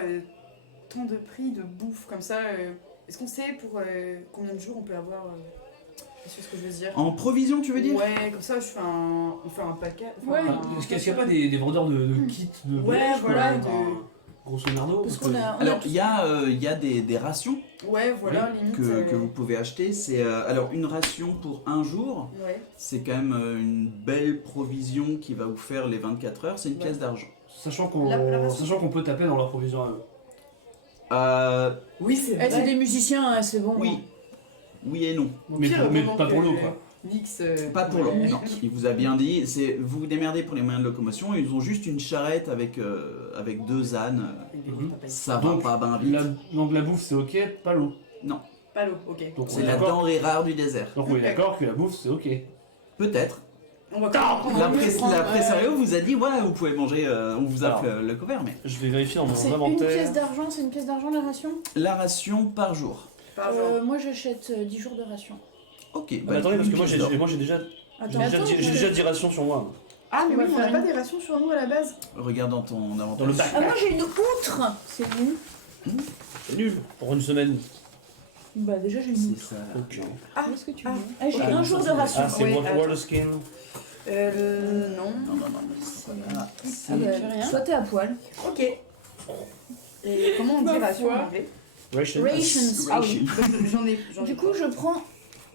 tant de prix de bouffe comme ça est-ce qu'on sait pour combien de jours on peut avoir je sais ce que je veux dire. En provision, tu veux dire? Ouais, comme ça, on fait un paquet. Ouais. Est-ce qu'il n'y a pas des vendeurs de kits de Ouais, voyage, voilà, quoi, grosso merdo? Parce Parce qu'on que- a. Alors, il y a des rations Ouais, voilà, limite. que vous pouvez acheter. C'est alors une ration pour un jour. Ouais. C'est quand même une belle provision qui va vous faire les 24 heures. C'est une Ouais. pièce d'argent. Sachant La ration. sachant qu'on peut taper dans leur provision à eux. Oui, c'est Eh, c'est des musiciens, hein, c'est bon. Oui. Oui et non. Mais, pire, mais pendant pas pour que- l'eau, quoi. Nix. Pas pour l'eau. Non. Il vous a bien dit. Vous vous démerdez pour les moyens de locomotion. Ils ont juste une charrette avec 2 ânes. Ça va Donc, pas bien vite. Donc la bouffe c'est ok, pas l'eau. Pas l'eau, ok. Donc on C'est est la d'accord. denrée rare du désert. Donc on est d'accord que la bouffe c'est ok. Peut-être. On va quand même prendre La Pressario vous a dit voilà, vous pouvez manger. On vous offre le couvert, mais Je vais vérifier dans mon C'est une inventaire. pièce d'argent, c'est une pièce d'argent la ration. la ration par jour. par jour. Moi j'achète 10 jours de ration. Ok. Bah, attendez, parce que moi une pièce d'or. j'ai déjà, Attends, j'ai déjà 10 rations sur moi. Ah, mais on va oui, on faire n'a pas une- des rations sur nous à la base. Regarde dans ton inventaire. Dans le bac. Ah, moi j'ai une outre. C'est nul. C'est nul pour une semaine. Bah déjà j'ai une C'est outre. ça. Ok. Ah, Qu'est-ce que tu ah. veux Ah, j'ai Ok. un jour de ration. Ah, c'est Oui, Water Skin. Non. Non, non, non. Ah, Ça me fait rien. Soit t'es à poil. Ok. Et comment on dit Ma ration foi. en anglais? Ration. Rations. Ah oui, j'en ai. Du coup je prends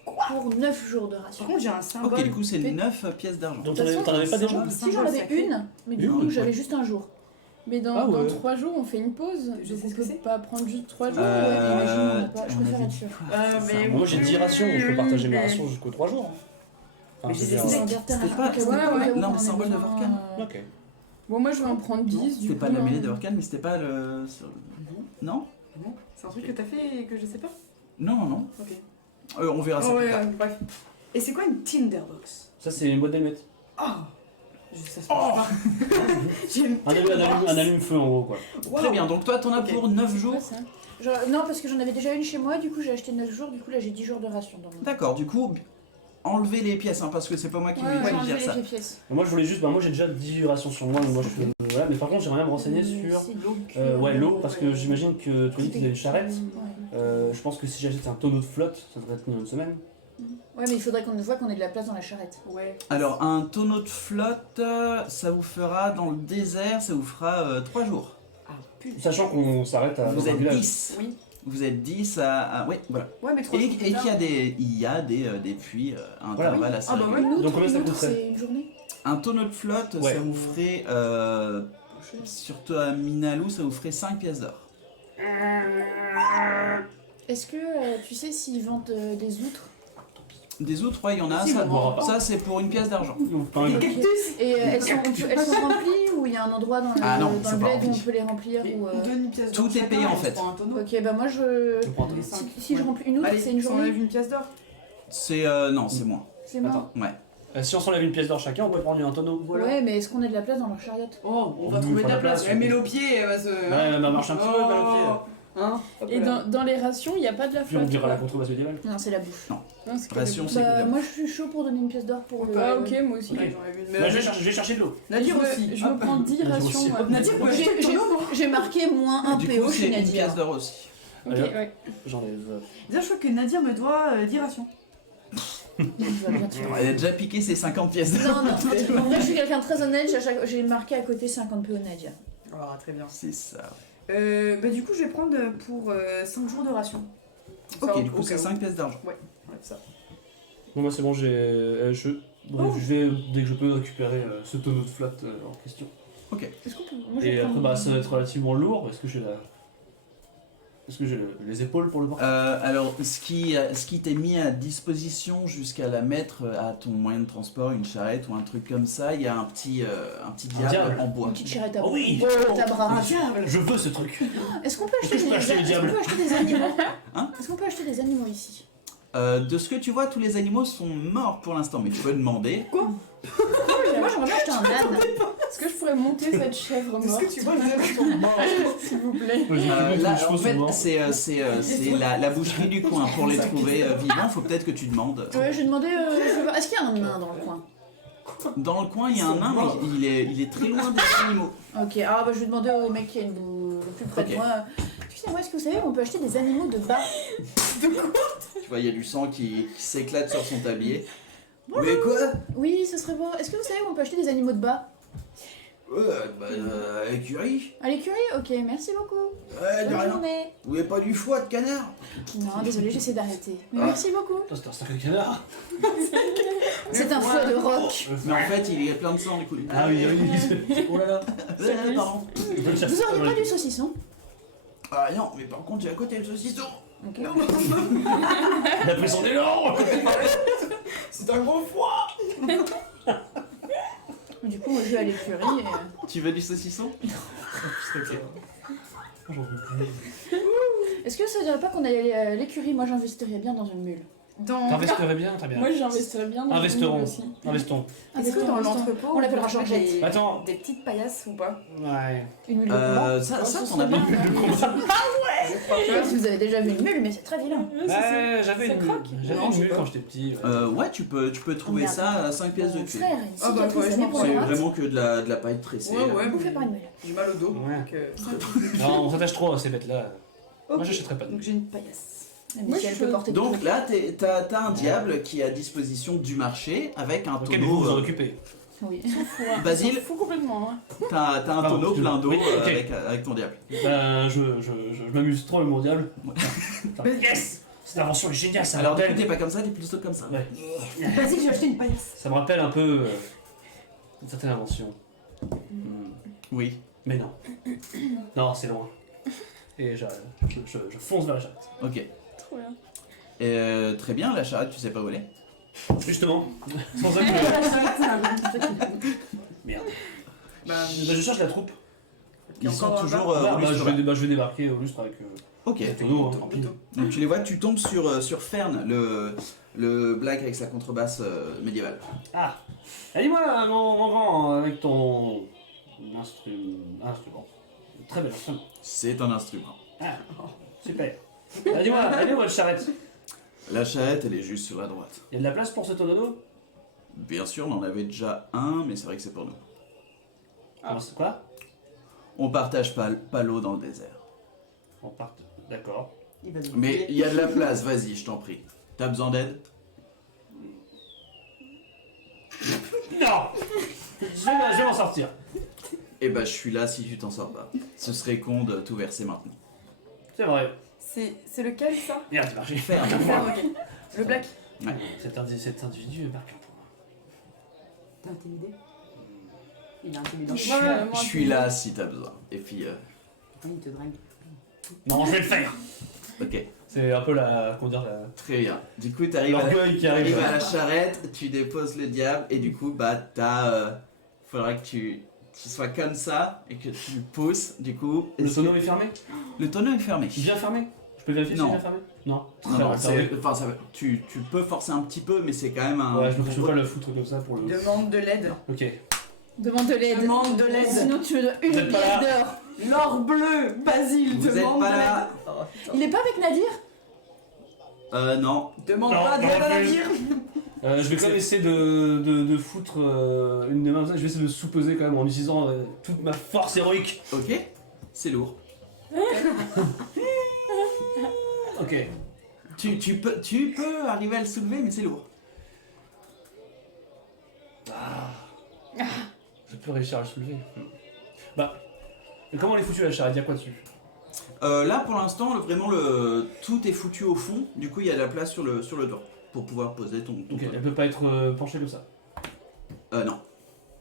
pour 9 jours de ration. Par contre, j'ai un symbole. Ok, du coup, c'est 9 pièces d'argent. Donc De toute t'en avais pas déjà façon, Si j'en avais une, mais du Une, coup ouais. j'avais juste un jour. Mais dans, Ah ouais. dans 3 jours, on fait une pause. Je Donc sais on ce que peut c'est. pas prendre juste 3 jours. Euh, Ouais, imagine, on a pas- je on préfère avait être dit sûre. quoi Ah, C'est mais ça. Moi j'ai 10 rations, je peux partager mes mais- rations jusqu'aux 3 jours. Mais je j'ai veux des dire, steaks. Regarde ta C'était ration, pas- au cas où, c'était au pas cas où non, on le ait symbole de besoin, Vorkan. Ok. Bon, moi je vais en prendre 10. C'était du pas coup, la mêlée hein. de Vorkan, mais c'était pas le. Non Non, c'est un truc que t'as fait et que je sais pas. Non, non, non. Ok. On verra ça Oh, plus ouais, tard. bref. Et c'est quoi une Tinderbox? Ça c'est une boîte d'allumettes. Ah, ça se passe pas. J'ai une Un allume-feu en gros quoi. Très bien, donc toi, t'en as Ok. pour 9 Ouais, jours. ça. Non, parce que j'en avais déjà une chez moi, du coup j'ai acheté 9 jours, du coup là j'ai 10 jours de ration dans mon. D'accord, du coup, enlevez les pièces, hein, parce que c'est pas moi qui Ouais, vais j'ai dire enlevé ça. les pièces. Moi je voulais juste, moi j'ai déjà 10 rations sur moi, donc moi je fais. Voilà, mais par contre j'aimerais bien me renseigner sur. C'est l'eau. Ouais, l'eau, parce que j'imagine que tu as dit qu'il y a une charrette. Ouais. Je pense que si j'achète un tonneau de flotte, ça devrait tenir une semaine. Ouais, mais il faudrait qu'on voit qu'on ait de la place dans la charrette. Ouais. Alors, un tonneau de flotte, ça vous fera dans le désert, ça vous fera 3 jours. Ah, putain. Sachant qu'on s'arrête à Vous dans un êtes village. 10. Oui. Vous êtes 10 ouais, voilà. Ouais, mais 3 Et jours. qu'il y a des puits à Voilà. intervalles assez Ah bah réguliers. voilà. Une Donc combien ça une outre, coûterait c'est une journée. Un tonneau de flotte, Ouais. ça vous ferait, surtout à Minalou, ça vous ferait 5 pièces d'or. Est-ce que tu sais s'ils vendent des outres? Des outres, ouais, il y en a, Si, ça, on aura pas. ça c'est pour une pièce d'argent. Donc, par exemple, Et elles sont remplies ou il y a un endroit dans le, Ah non, dans c'est le pas bled où on rempli. peut les remplir Mais ou, on donne une pièce d'or Tout est chacun payé, en et on fait. se prend un tonneau. Ok, bah moi je. je prends un tonneau. Si je remplis une outre, Allez, c'est une on journée. enlève une pièce d'or. C'est, non, c'est moins. C'est mort. Attends. Ouais. Si on s'enlève une pièce d'or chacun, on peut prendre un tonneau. Voilà. Ouais, mais est-ce qu'on a de la place dans leur chariote? Oh, on va On trouver de fera la la place. place. Elle met le pied, elle va se. Ouais, bah marche un petit peu, bah, le pied. Hein. Hop Et là. dans les rations, il n'y a pas de la Puis on flotte. dira la quoi. contrebasse médiévale. Non, c'est la bouffe. Non, c'est que Ration, la c'est Bah, que moi je suis chaud pour donner une pièce d'or pour On le. peut- Ah, ok, moi aussi. Ouais, j'en ai vu une. Mais Bah, je vais chercher de l'eau. Nadir je aussi. je me Hop. prends 10 Nadir rations. aussi. moi. Nadir, ouais. J'ai marqué moins un Du PO coup, chez c'est une Nadia. pièce d'or aussi. Ok, Allez, hop. ouais. J'enlève. Déjà, je crois que Nadir me doit 10 rations. Il va bien te faire. Elle a déjà piqué ses 50 pièces d'or. Non, non, en vrai je suis quelqu'un de très honnête, j'ai marqué à côté 50 PO Nadia. Ah, très bien. C'est ça. Bah, du coup, je vais prendre pour 5 jours de ration. Ça, Ok, du au coup, c'est cas où. 5 pièces d'argent. Ouais, ça. Bon, bah c'est bon, Oh. je vais, dès que je peux, récupérer ce tonneau de flotte en question. Est-ce qu'on peut. Moi, je Et vais après, prendre- bah, ça va être relativement lourd parce que j'ai la. Est-ce que j'ai les épaules pour le porter? Alors, ce qui t'est mis à disposition jusqu'à la mettre à ton moyen de transport, une charrette ou un truc comme ça, il y a un petit diable diable. en bois. Une petite charrette à Oh oui. à bras. Je veux ce truc. Est-ce qu'on peut Est-ce que je peux acheter le diable des animaux Hein Est-ce qu'on peut acheter des animaux ici? De ce que tu vois, tous les animaux sont morts pour l'instant, mais tu peux demander. Moi j'aimerais bien acheter un âne. Est-ce que je pourrais monter cette chèvre morte? Est-ce que tu vois les S'il vous plaît. Là, en fait, c'est la boucherie du coin. Pour les trouver vivants, faut peut-être que tu demandes. Ouais, j'ai demandé. Est-ce qu'il y a un nain dans le coin? Dans le coin, il y a un nain, mais il est très loin des animaux. Ok, ah bah je vais demander au mec qui est le plus près de Ok. moi. Excusez-moi, est-ce que vous savez où on peut acheter des animaux de bas? Tu vois, il y a du sang qui s'éclate sur son tablier. Mais quoi? Oui, ce serait bon. Est-ce que vous savez où on peut acheter des animaux de bas? Écurie? À l'écurie? Ok, merci beaucoup. Ouais, de Bonne rien. journée. Vous voulez pas du foie de canard? Non, désolé, j'essaie d'arrêter. Mais Ah. merci beaucoup. Putain, c'est un sacré canard. C'est un foie de roc. Mais en fait, il est plein de sang du coup. Ah oui, oui. Oh là là. Pardon. Vous auriez pas du saucisson? Ah non, mais par contre, j'ai à côté le saucisson. Ok. Il a pris son élan. C'est un gros foie. Du coup, moi je vais à l'écurie et... Tu veux du saucisson? J'en veux plus. Est-ce que ça dirait pas qu'on allait à l'écurie? Moi j'investirais bien dans une mule. T'investirais bien, très bien. Moi j'investirais bien dans Investissons. une aussi. Investons. Est-ce que dans l'entrepôt, On l'appellera peut faire Georgette. Attends. des petites paillasses ou pas? Ouais. Une mule de combat? Ça, Ce t'en serait as bien. bien, Je sais pas si vous avez déjà vu une mule, mais c'est très vilain. Ouais, j'avais ça une croque. j'avais Non, une je sais mule pas. quand j'étais petit. Ouais, tu peux trouver Merde. ça à 5 pièces de Mon cul. frère, une Ah bah, cicatrice ouais, à l'épaule C'est droite. vraiment que de la paille tressée. Ouais, Bouffé par une mule. J'ai mal au dos. Ouais. Donc, Non, on s'attache trop à ces bêtes-là. Moi, Ok. j'achèterais pas de Donc j'ai une paillasse. Mais Moi, si elle je peut peux- porter des Donc trucs. là, t'as un diable qui est à disposition du marché avec un Ok, mais vous tonneau. vous en occupez. Oui. Basile, Fou complètement. Hein. t'as un Pardon, tonneau plein d'eau oui, ok. avec ton diable. Ben, je m'amuse trop avec mon diable. Ouais. Enfin, yes. Cette invention est géniale, ça Alors me du coup, rappelle. t'es pas comme ça, t'es plutôt comme ça. Ouais. Vas-y, j'ai acheté une paillasse. Ça me rappelle un peu une certaine invention. Oui. Mais non. Non, c'est loin. Et je fonce vers la charrette. Ok. Trop bien. Très bien, la charrette, tu sais pas où elle est. Justement. C'est pour ça que. Merde. Bah, Bah, je cherche la troupe. Ils sont encore toujours Ah, au bah, lustre. je vais débarquer au lustre avec. Ok. le tonneau, hein, en en pile. plutôt. Donc tu les vois, tu tombes sur Fern, le black avec sa contrebasse médiévale. Ah. Dis-moi, mon grand, avec ton instrument. Très bel instrument. C'est un instrument. Ah, super. Dis-moi, elle est où la charrette? La charrette, elle est juste sur la droite. Il y a de la place pour ce tonneau d'eau? Bien sûr, on en avait déjà un, mais c'est vrai que c'est pour nous. Ah, c'est quoi? On partage pas l'eau dans le désert. On part. D'accord. Il va nous Mais payer. il y a de la place, vas-y, je t'en prie. T'as besoin d'aide? Non! Je vais m'en sortir. Eh ben, je suis là si tu t'en sors pas. Ce serait con de tout verser maintenant. C'est vrai. C'est lequel ça? Merde, c'est marché. Fern, Ah, ok. Le black. Cet individu est marquant pour moi. T'es intimidé? Il est intimidant. je suis là si t'as besoin. Et puis, Il te drague. Non, je vais le faire. ok, C'est un peu la. Comment dire la. très bien. Du coup, t'arrives à, L'orgueil qui arrive. t'arrives à la charrette, tu déposes le diable, et du coup, bah, faudra que tu sois comme ça, et que tu le pousses, du coup. Le tonneau est fermé? Le tonneau est fermé. Il est bien fermé? Je peux vérifier Non. s'il est bien fermé? Non. Non, non, c'est. enfin, tu peux forcer un petit peu, mais c'est quand même un. Ouais, je peux pas le foutre comme ça pour le. Demande de l'aide. Ok. Demande de l'aide. Demande de l'aide. Sinon tu me dois une Vous êtes pas pièce là. d'or. L'or bleu, Basile, Vous êtes demande pas de là. l'aide. Il est pas avec Nadir? Non. Demande Non, pas non d'aide à plus. Nadir. Je vais quand même essayer de foutre une des mains. Je vais essayer de sous-peser quand même en utilisant toute ma force héroïque. Ok. C'est lourd. Ok. Tu peux arriver à le soulever, mais c'est lourd. Je peux réussir à le soulever. Bah. Mais comment elle est foutue la charrette? Il y a quoi dessus? Là, pour l'instant, tout est foutu au fond. Du coup, il y a de la place sur le toit pour pouvoir poser ton Ok, toit. elle peut pas être penchée comme ça. Non.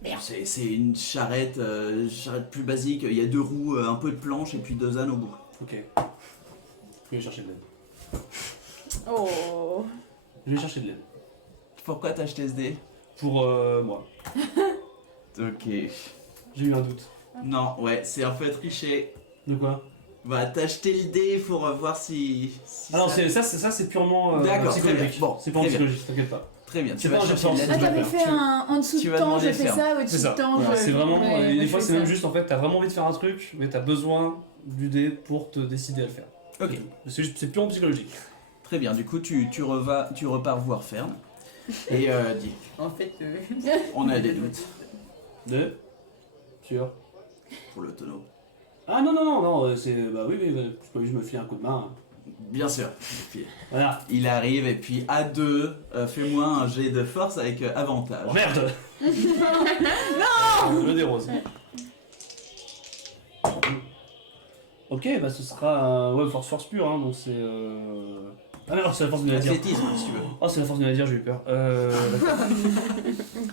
Merde. C'est une charrette plus basique. Il y a 2 roues, un peu de planche et puis 2 ânes au bout. Ok. Je vais chercher de l'aide. Oh. Je vais chercher de l'aide. Pourquoi t'as acheté ce dé? Pour moi. Ok. J'ai eu un doute. Non, ouais, c'est en fait tricher. De quoi? Bah, t'as acheté le dé pour voir si Ah non, ça c'est purement D'accord, très psychologique. bien. Bon, c'est pas très bien. psychologique, t'inquiète pas. Très bien, C'est tu vas pas un chercher jeu de de force. l'aide. Ah, t'avais fait un en dessous Tu de vas temps, demander je fais ferme. ça, C'est au-dessus ça. de temps. Voilà, je- c'est vraiment. Ouais, et moi, des je fois, fais c'est même ça. juste en fait, t'as vraiment envie de faire un truc, mais t'as besoin du dé pour te décider à le faire. Ok, C'est purement psychologique. très bien. Du coup, tu repars voir Fern. Et dis, En fait, on a des doutes De Sûr. pour le tonneau. Ah non, c'est. Bah oui, je peux juste me filer un coup de main. Bien sûr. Et puis, Voilà. il arrive et puis à deux, fais-moi un jet de force avec avantage. Oh merde. Non. Je dérose. Ok, bah ce sera. Ouais, force pure, hein, donc c'est. Ah non, c'est la force de la dire. Athlétisme, si tu veux. Oh, c'est la force de la dire, j'ai eu peur. D'accord.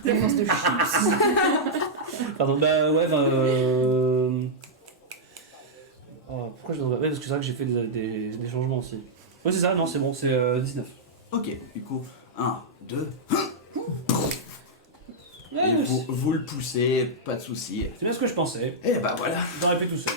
La force de chips. Pardon, bah ouais, Oh, pourquoi je devrais. Ouais, parce que c'est vrai que j'ai fait des changements aussi. Ouais, c'est ça, non, c'est bon, c'est 19. Ok, du coup, 1, 2, Ouais, et vous le poussez, pas de soucis. C'est bien ce que je pensais. Et bah voilà. J'aurais fait tout seul.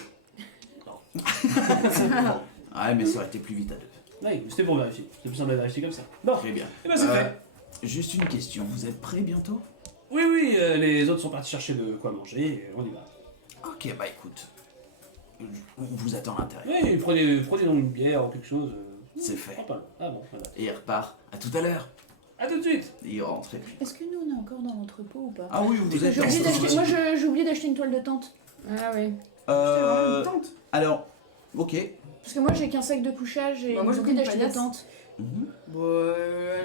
Ouais, mais ça aurait été plus vite à deux. Ouais, c'était pour vérifier. C'est plus simple à vérifier comme ça. Bon, Très bien. et bah c'est fait. Juste une question, vous êtes prêts bientôt? Oui, les autres sont partis chercher de quoi manger, et on y va. Ok, bah écoute, on vous attend à l'intérieur. Oui, prenez donc une bière ou quelque chose. C'est fait. Ah, pas. Ah bon, voilà. Et il repart. À tout à l'heure. A tout de suite. Et il rentre et puis. Est-ce que nous on est encore dans l'entrepôt ou pas? Ah oui, vous êtes J'ai oublié dans d'acheter. Moi j'ai oublié d'acheter une toile de tente. Ah ouais. Euh, Une tente. alors, ok. Parce que moi j'ai qu'un sac de couchage et Bah, moi, j'ai j'ai oublié pris une d'acheter des paillasse. tentes. Mhm. Bon,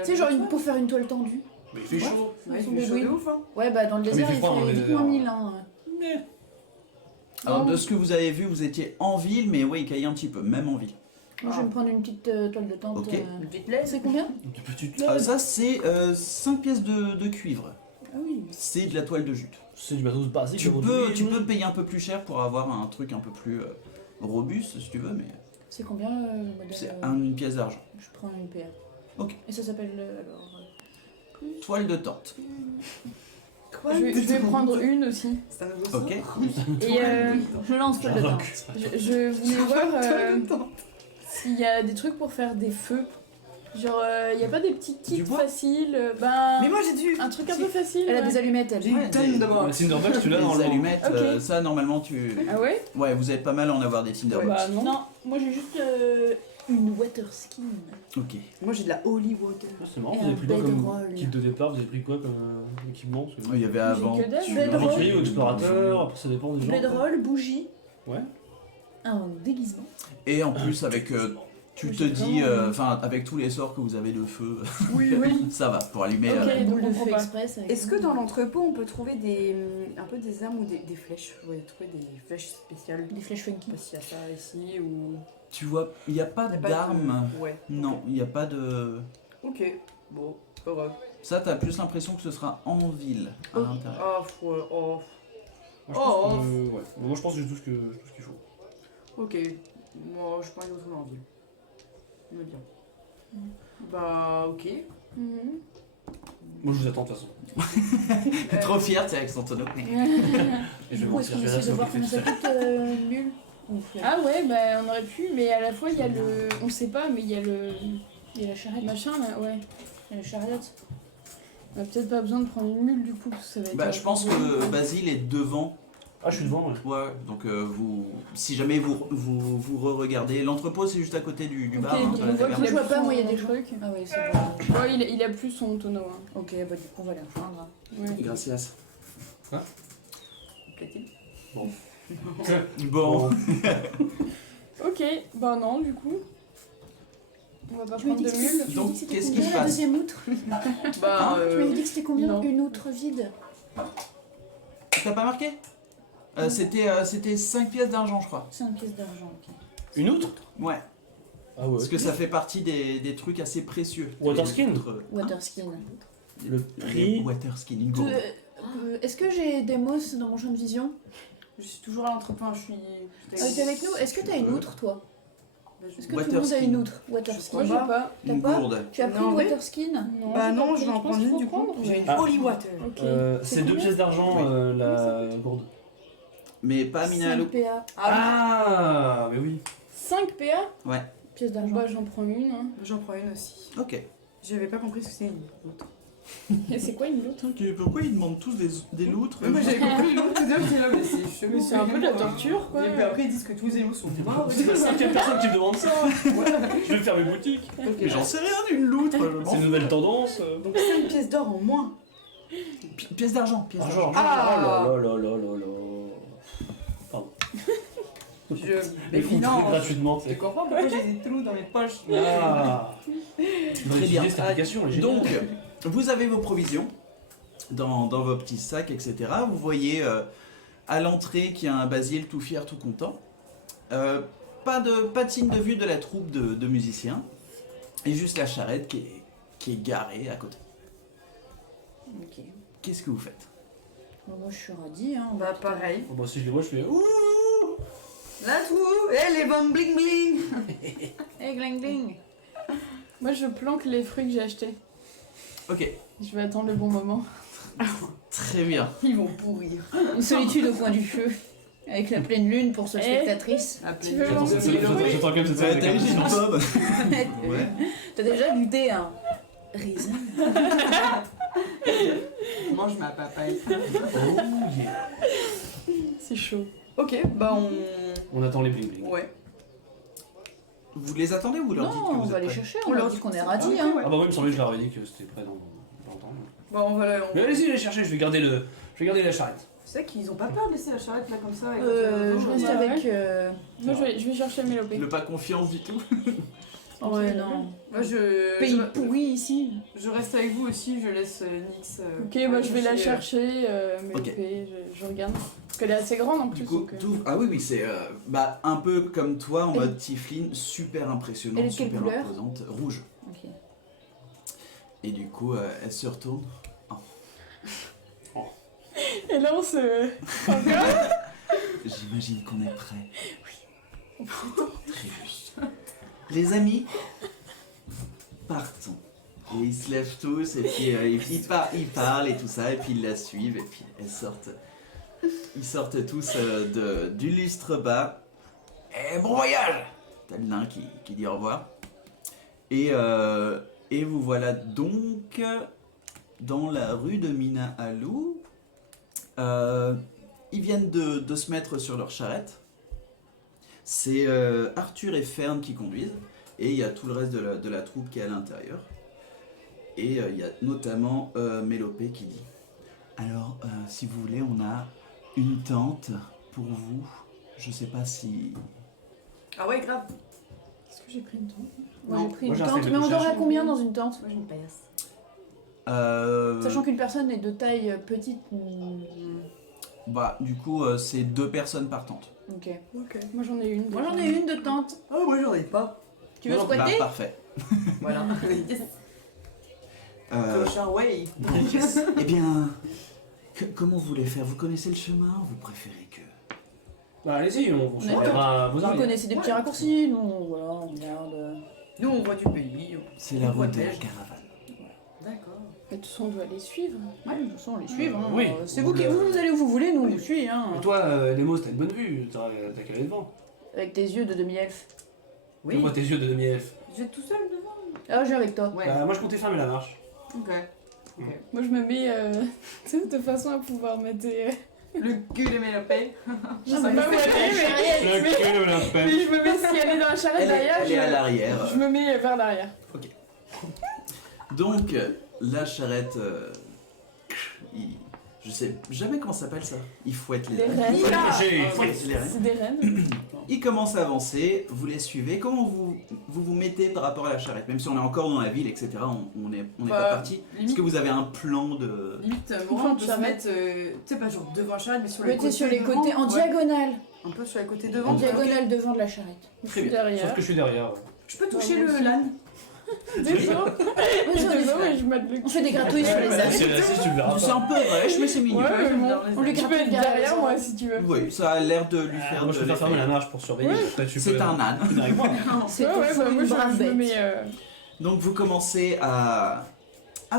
Tu sais, genre pour faire une toile tendue. Mais il fait chaud. Ouais, Ils sont il fait chaud de bédouins. ouf, hein. Ouais, bah dans le mais il désert fait il froid dans le fait vite désert. moins 1000. Hein. Mais... Alors, Non. de ce que vous avez vu, vous étiez en ville, mais oui, il caillait un petit peu, même en ville. Moi je vais me prendre une petite toile de tente. Ok. Une petite laisse. C'est combien? Une petite Ça, c'est 5 pièces de cuivre. Ah oui. C'est de la toile de jute. C'est du matos basique. Tu peux payer un peu plus cher pour avoir un truc un peu plus robuste, si tu veux, mais C'est combien le modèle c'est une pièce d'argent. Je prends une paire. Ok. Et ça s'appelle alors. Toile de tente. Quoi? Je vais prendre une aussi. C'est un nouveau son. Ok. Et Je lance toile de tente. je voulais voir s'il y a des trucs pour faire des feux. Genre, il n'y a pas des petits kits Du bois faciles. Ben, Mais moi j'ai dû. un truc un peu facile. Elle a ouais. des allumettes elle. J'ai une tonne de bois. Le Tinderbox, tu l'as dans Les le allumettes, Ok. ça normalement tu. Ah ouais? Ouais, vous êtes pas mal à en avoir des Tinderbox. Bah non. Non, moi j'ai juste une water skin. Ok. Moi j'ai de la holy water. Ah, c'est marrant, Et vous avez un pris quoi comme bedroll. kit de départ? Vous avez pris quoi comme équipement? Parce que- Il y avait J'ai avant. que dalle. Bedroll. Aventurier ou explorateur, après ça dépend des gens. Bedroll, bougie. Ouais. Un déguisement. Et en plus avec tu Moi, te j'ai dis vraiment- enfin avec tous les sorts que vous avez de feu, Oui, oui. ça va pour allumer. Ok. Une boule de comprends feu pas. express. avec Est-ce que une- dans l'entrepôt on peut trouver un peu des armes ou des flèches? Ouais, trouver des flèches spéciales. Des flèches Je sais funky. pas s'il y a ça ici ou. Tu vois, il n'y a pas Il y a pas d'armes. de- Ouais. Non, il n'y a pas de. Ok. Bon, c'est pas grave. Ça, t'as plus l'impression que ce sera en ville, à Oh. l'intérieur. Oh, ouais, oh. Moi je pense que, ouais. Moi, je pense que j'ai tout ce qu'il faut. Ok. Moi je pense que je en ville. On est bien. Bah, ok. Mhm. Moi je vous attends de toute façon. Trop fier, t'es avec son tonneau. Et je Du vais coup, est-ce mentir, qu'on je vais essaie rester de voir occupé combien de ça ça. coûte nul? Ah ouais, bah on aurait pu, mais à la fois il y a le. On sait pas, mais il y a le. Il y a la charrette. Machin là, ouais. Il y a la charrette. On a peut-être pas besoin de prendre une mule du coup, parce que ça va être. Bah, je pense que Basile est devant. Ah, je suis devant, ouais. Ouais, donc vous, si jamais vous re-regardez, l'entrepôt c'est juste à côté du Ok, bar. hein, donc de on la voit taverne. qu'il Je a vois pas, plus moi, il y a son des truc. Ah oui, c'est bon. Ouais, il a plus son tonneau. Hein. Ok, bah du coup, on va la rejoindre. Ouais. Gracias. Plaît-il? Bon, Ok, bah non, du coup. On va pas Tu m'as prendre dit de que mule. c'était- Donc, tu m'as dit que qu'est-ce c'était qui se combien, la passe deuxième outre? Bah, Tu m'avais dit que c'était combien? non. Une outre vide. t'as pas marqué C'était 5 pièces d'argent, je crois. 5 pièces d'argent, ok. Une outre? Ouais, Ah ouais. parce que ça fait partie des trucs assez précieux. Waterskin. Les outres, Water skin. Le les prix. Waterskin in gold. Est-ce que j'ai des mosses dans mon champ de vision? je suis toujours à l'entrepôt, je suis. T'es avec nous? Est-ce que t'as une veux. outre, toi? Est-ce que tout le monde a une outre waterskin? Moi, j'ai pas. T'as Une pas gourde. Tu as pris Non, une mais- waterskin? Bah j'ai non, pas je vais en pris, prendre qu'il une faut du coup. prendre. J'ai une Ah. holy water. Ok. C'est 2 pièces d'argent Oui. la gourde. Mais pas miné à l'eau. 5 PA. Ah, mais oui. 5 PA? Ouais. Pièce d'argent. Bah, j'en prends une. Hein. J'en prends une aussi. Ok. J'avais pas compris ce que c'était une loutre. Et c'est quoi une loutre? Pourquoi ils demandent tous des loutres Moi j'avais compris loutre tout à l'heure, j'étais là, mais c'est chelou. Mais c'est un peu de la torture, quoi. Et puis après ils disent que tous les animaux sont morts. C'est la 5e personne qui me demande ça. Je vais faire mes boutiques. Mais j'en sais rien d'une loutre. je m'en C'est une fous. nouvelle tendance. Donc 5 pièces d'or en moins. Pièce d'argent. Pièce d'argent. Argent. Ah. Oh là là là là là. Je... Les fous gratuitement, tu Tu sais. comprends pourquoi j'ai des trous dans mes poches? Ah. Très bien. Cette application, elle est géniale. Donc, vous avez vos provisions dans vos petits sacs, etc. Vous voyez à l'entrée qu'il y a un Basile tout fier, tout content. Pas de signe de vue de la troupe de musiciens. Et juste la charrette qui est garée à côté. Ok. Qu'est-ce que vous faites? Bon, moi je suis radie. Hein. Bah pareil. Bon, bah, si je les vois, je fais ouh. Là tout, les bombes bling bling. Hey gling gling. Moi, je planque les fruits que j'ai achetés. Ok, Je vais attendre le bon moment. très bien. Ils vont pourrir. Une solitude au coin du feu. Avec la pleine lune pour seule Eh. spectatrice. Tu veux J'attends lancer cette- les j'attends- fruits? j'attends quand même cette scène avec impatience. Ouais. T'as déjà goûté un raisin? Je mange ma papaye. Oh yeah. C'est chaud. Ok, bah On attend les bling bling. Ouais. Vous les attendez ou vous leur dites Non, que on vous va êtes les prêts? chercher, On on leur leur dit qu'on est dit- radis. Ah, Hein. ouais. Ah bah oui, il me semblait que je leur avais dit que c'était prêt dans pas longtemps. Bah on va la... Mais allez-y, les chercher, je vais garder la charrette. Tu sais qu'ils ont pas peur de laisser la charrette là comme ça. Je reste Ouais. avec. Moi, je vais chercher Mélopée. Ne pas confiance du tout. Ouais, non. Moi Pays pourri ici. je reste avec vous aussi, je laisse Nix. Ok, moi, je vais la chercher. Ok. Mélopée, je regarde. Parce qu'elle est assez grande en plus. Du coup, donc, ah oui, c'est un peu comme toi en Elle- mode Tiflin, super Elle est impressionnante, de quelle super couleur imposante, rouge. Ok. Et du coup, elle se retourne. Et là, on se. J'imagine qu'on est prêt. Oui. Très bien. Les amis, partons. Et ils se lèvent tous et puis ils parlent et tout ça et puis ils la suivent et puis ils sortent tous du lustre bas. Et bon voyage. T'as le nain qui dit au revoir. Et vous voilà donc dans la rue de Mina Alou. Ils viennent de se mettre sur leur charrette. C'est Arthur et Fern qui conduisent. Et il y a tout le reste de la troupe qui est à l'intérieur. Et il y a notamment Mélopée qui dit: alors, si vous voulez, on a une tente pour vous. Je sais pas si... Ah ouais, grave. Est-ce que j'ai pris une tente? Moi Non, j'ai pris moi, une j'ai un tente, sac mais de on dort à couchage. combien dans une tente? Moi j'ai une paillasse. Sachant qu'une personne est de taille petite. Bah, du coup, c'est 2 personnes par tente. Ok. Ok. Moi, j'en ai une. Moi j'en déjà. ai une de tente. Oh, moi j'en ai pas. Tu veux Bah, squatter? parfait. Voilà. Clochard, ouais. Eh bien, comment vous voulez faire? Vous connaissez le chemin ou vous préférez que... Bah allez-y, on Ouais. surveillera vos Vous arrières. connaissez des petits raccourcis, nous voilà, on regarde. Nous on voit du pays. C'est la route de la protège. caravane. D'accord. De toute façon, on doit les suivre. Ouais, de toute façon, on les suivre. Hein. Oui. C'est vous qui vous allez où vous voulez, nous on vous suit. Hein. Et toi, Demos, t'as une bonne vue, t'as qu'à aller devant. Avec tes yeux de demi-elfe. Oui. Moi, tes yeux de demi-elfe. Vous êtes tout seul devant? Ah, je vais avec toi. Ouais. Bah, moi, je comptais fermer la marche. Ok. Moi, je me mets tu sais, de façon à pouvoir mettre. Le cul de Mélopée. Je sais pas où aller, mais je me mets si elle est dans la charrette derrière. Elle est à l'arrière. Je me mets vers l'arrière. Donc, la charrette... je sais jamais comment ça s'appelle ça. Il fouette les Des rênes. rennes. Il fouette les rênes. C'est des rennes. Il commence à avancer, vous les suivez. Comment vous mettez par rapport à la charrette? Même si on est encore dans la ville, etc., on n'est Bah, pas parti. Est-ce limite- que vous avez un plan de... Limite, Plan Morin, on de peut se charrette. mettre, tu sais, pas genre devant la charrette, mais sur les Mettez côtés. sur les devant. côtés, en Ouais. diagonale. Un peu sur les côtés En devant. diagonale devant de la charrette. Je Très suis bien. derrière. Sauf que je suis derrière. Je peux toucher Ouais, moi le aussi. l'âne? Des os. Moi, Et j'en ai des os, fait. et je mate le On fait des gratouilles sur les Si âges. elle est assise, tu le verras C'est pas. un peu rêche, mais c'est mignon. Ouais, mais bon. On lui Tu peux gratouille être derrière moi si tu veux. Oui, ça a l'air de lui faire Moi, je de préfère fermer l'effet. la marche pour surveiller. Ouais. Après, tu C'est peux un âne. venir avec moi. C'est Ouais, au ouais, fond bah, moi une je brave me bête. mets. Donc vous commencez à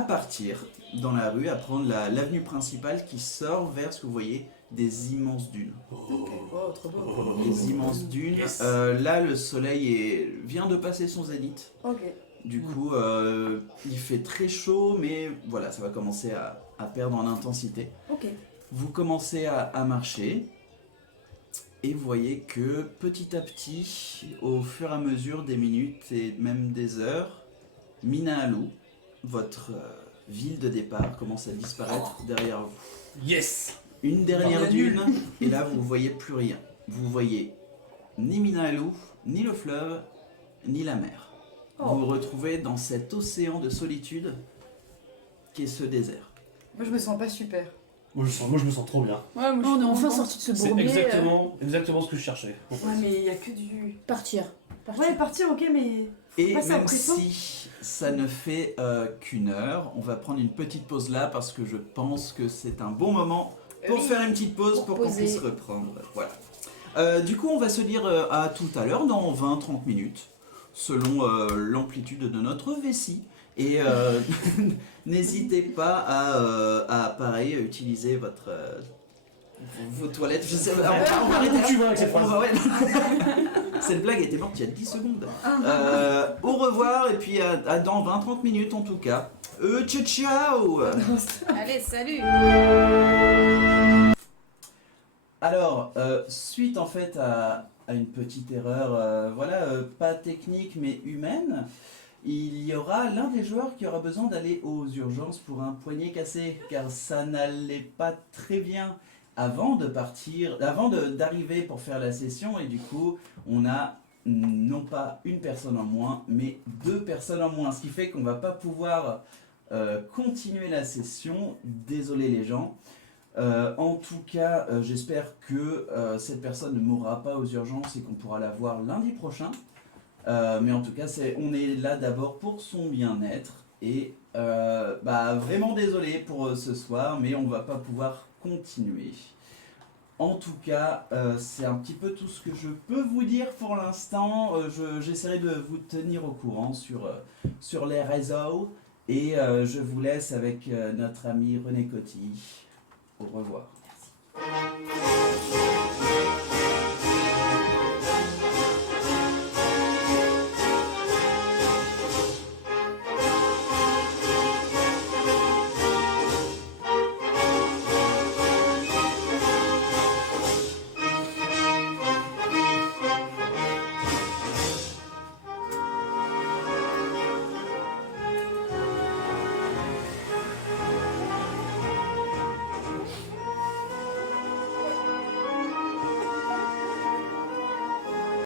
partir dans la rue, à prendre l'avenue principale qui sort vers ce que vous voyez des immenses dunes. Oh, trop beau. Les immenses dunes. Yes. Là, le soleil vient de passer son zénith. Ok. Du coup, il fait très chaud, mais voilà, ça va commencer à perdre en intensité. Ok. Vous commencez à marcher et vous voyez que petit à petit, au fur et à mesure des minutes et même des heures, Minaalou, votre ville de départ, commence à disparaître derrière vous. Yes. Une dernière Bordel nul. dune, et là vous voyez plus rien. Vous voyez ni Minaalou, ni le fleuve, ni la mer. Vous vous retrouvez dans cet océan de solitude qu'est ce désert. Moi, je me sens pas super. Moi, je me sens trop bien. Ouais, moi je On est suis enfin contente. sorti de ce C'est bourbier. exactement ce que je cherchais. en fait. Ouais, mais il y a que du. Partir. Ouais, partir, ok, mais. Et Passer même après ça. si ça ne fait qu'une heure, on va prendre une petite pause là parce que je pense que c'est un bon moment pour Oui. faire une petite pause Pour pour qu'on poser. puisse reprendre. Voilà. Du coup, on va se dire à tout à l'heure, dans 20-30 minutes, selon l'amplitude de notre vessie. Et n'hésitez pas à pareil, utiliser vos toilettes. Je sais, on va arrêter Tu vas avec cette on phrase. va- ouais. Cette blague était morte il y a 10 secondes. Au revoir et puis à dans 20-30 minutes en tout cas. Ciao ciao. Allez, salut. Alors, suite en fait à une petite erreur, pas technique mais humaine, il y aura l'un des joueurs qui aura besoin d'aller aux urgences pour un poignet cassé, car ça n'allait pas très bien avant de partir, d'arriver pour faire la session, et du coup, on a non pas une personne en moins, mais deux personnes en moins, ce qui fait qu'on va pas pouvoir continuer la session. Désolé les gens. En tout cas, j'espère que cette personne ne mourra pas aux urgences et qu'on pourra la voir lundi prochain. Mais en tout cas, on est là d'abord pour son bien-être. Et vraiment désolé pour ce soir, mais on va pas pouvoir continuer. En tout cas, c'est un petit peu tout ce que je peux vous dire pour l'instant. J'essaierai de vous tenir au courant sur les réseaux. Et je vous laisse avec notre ami René Coty. Au revoir. Merci.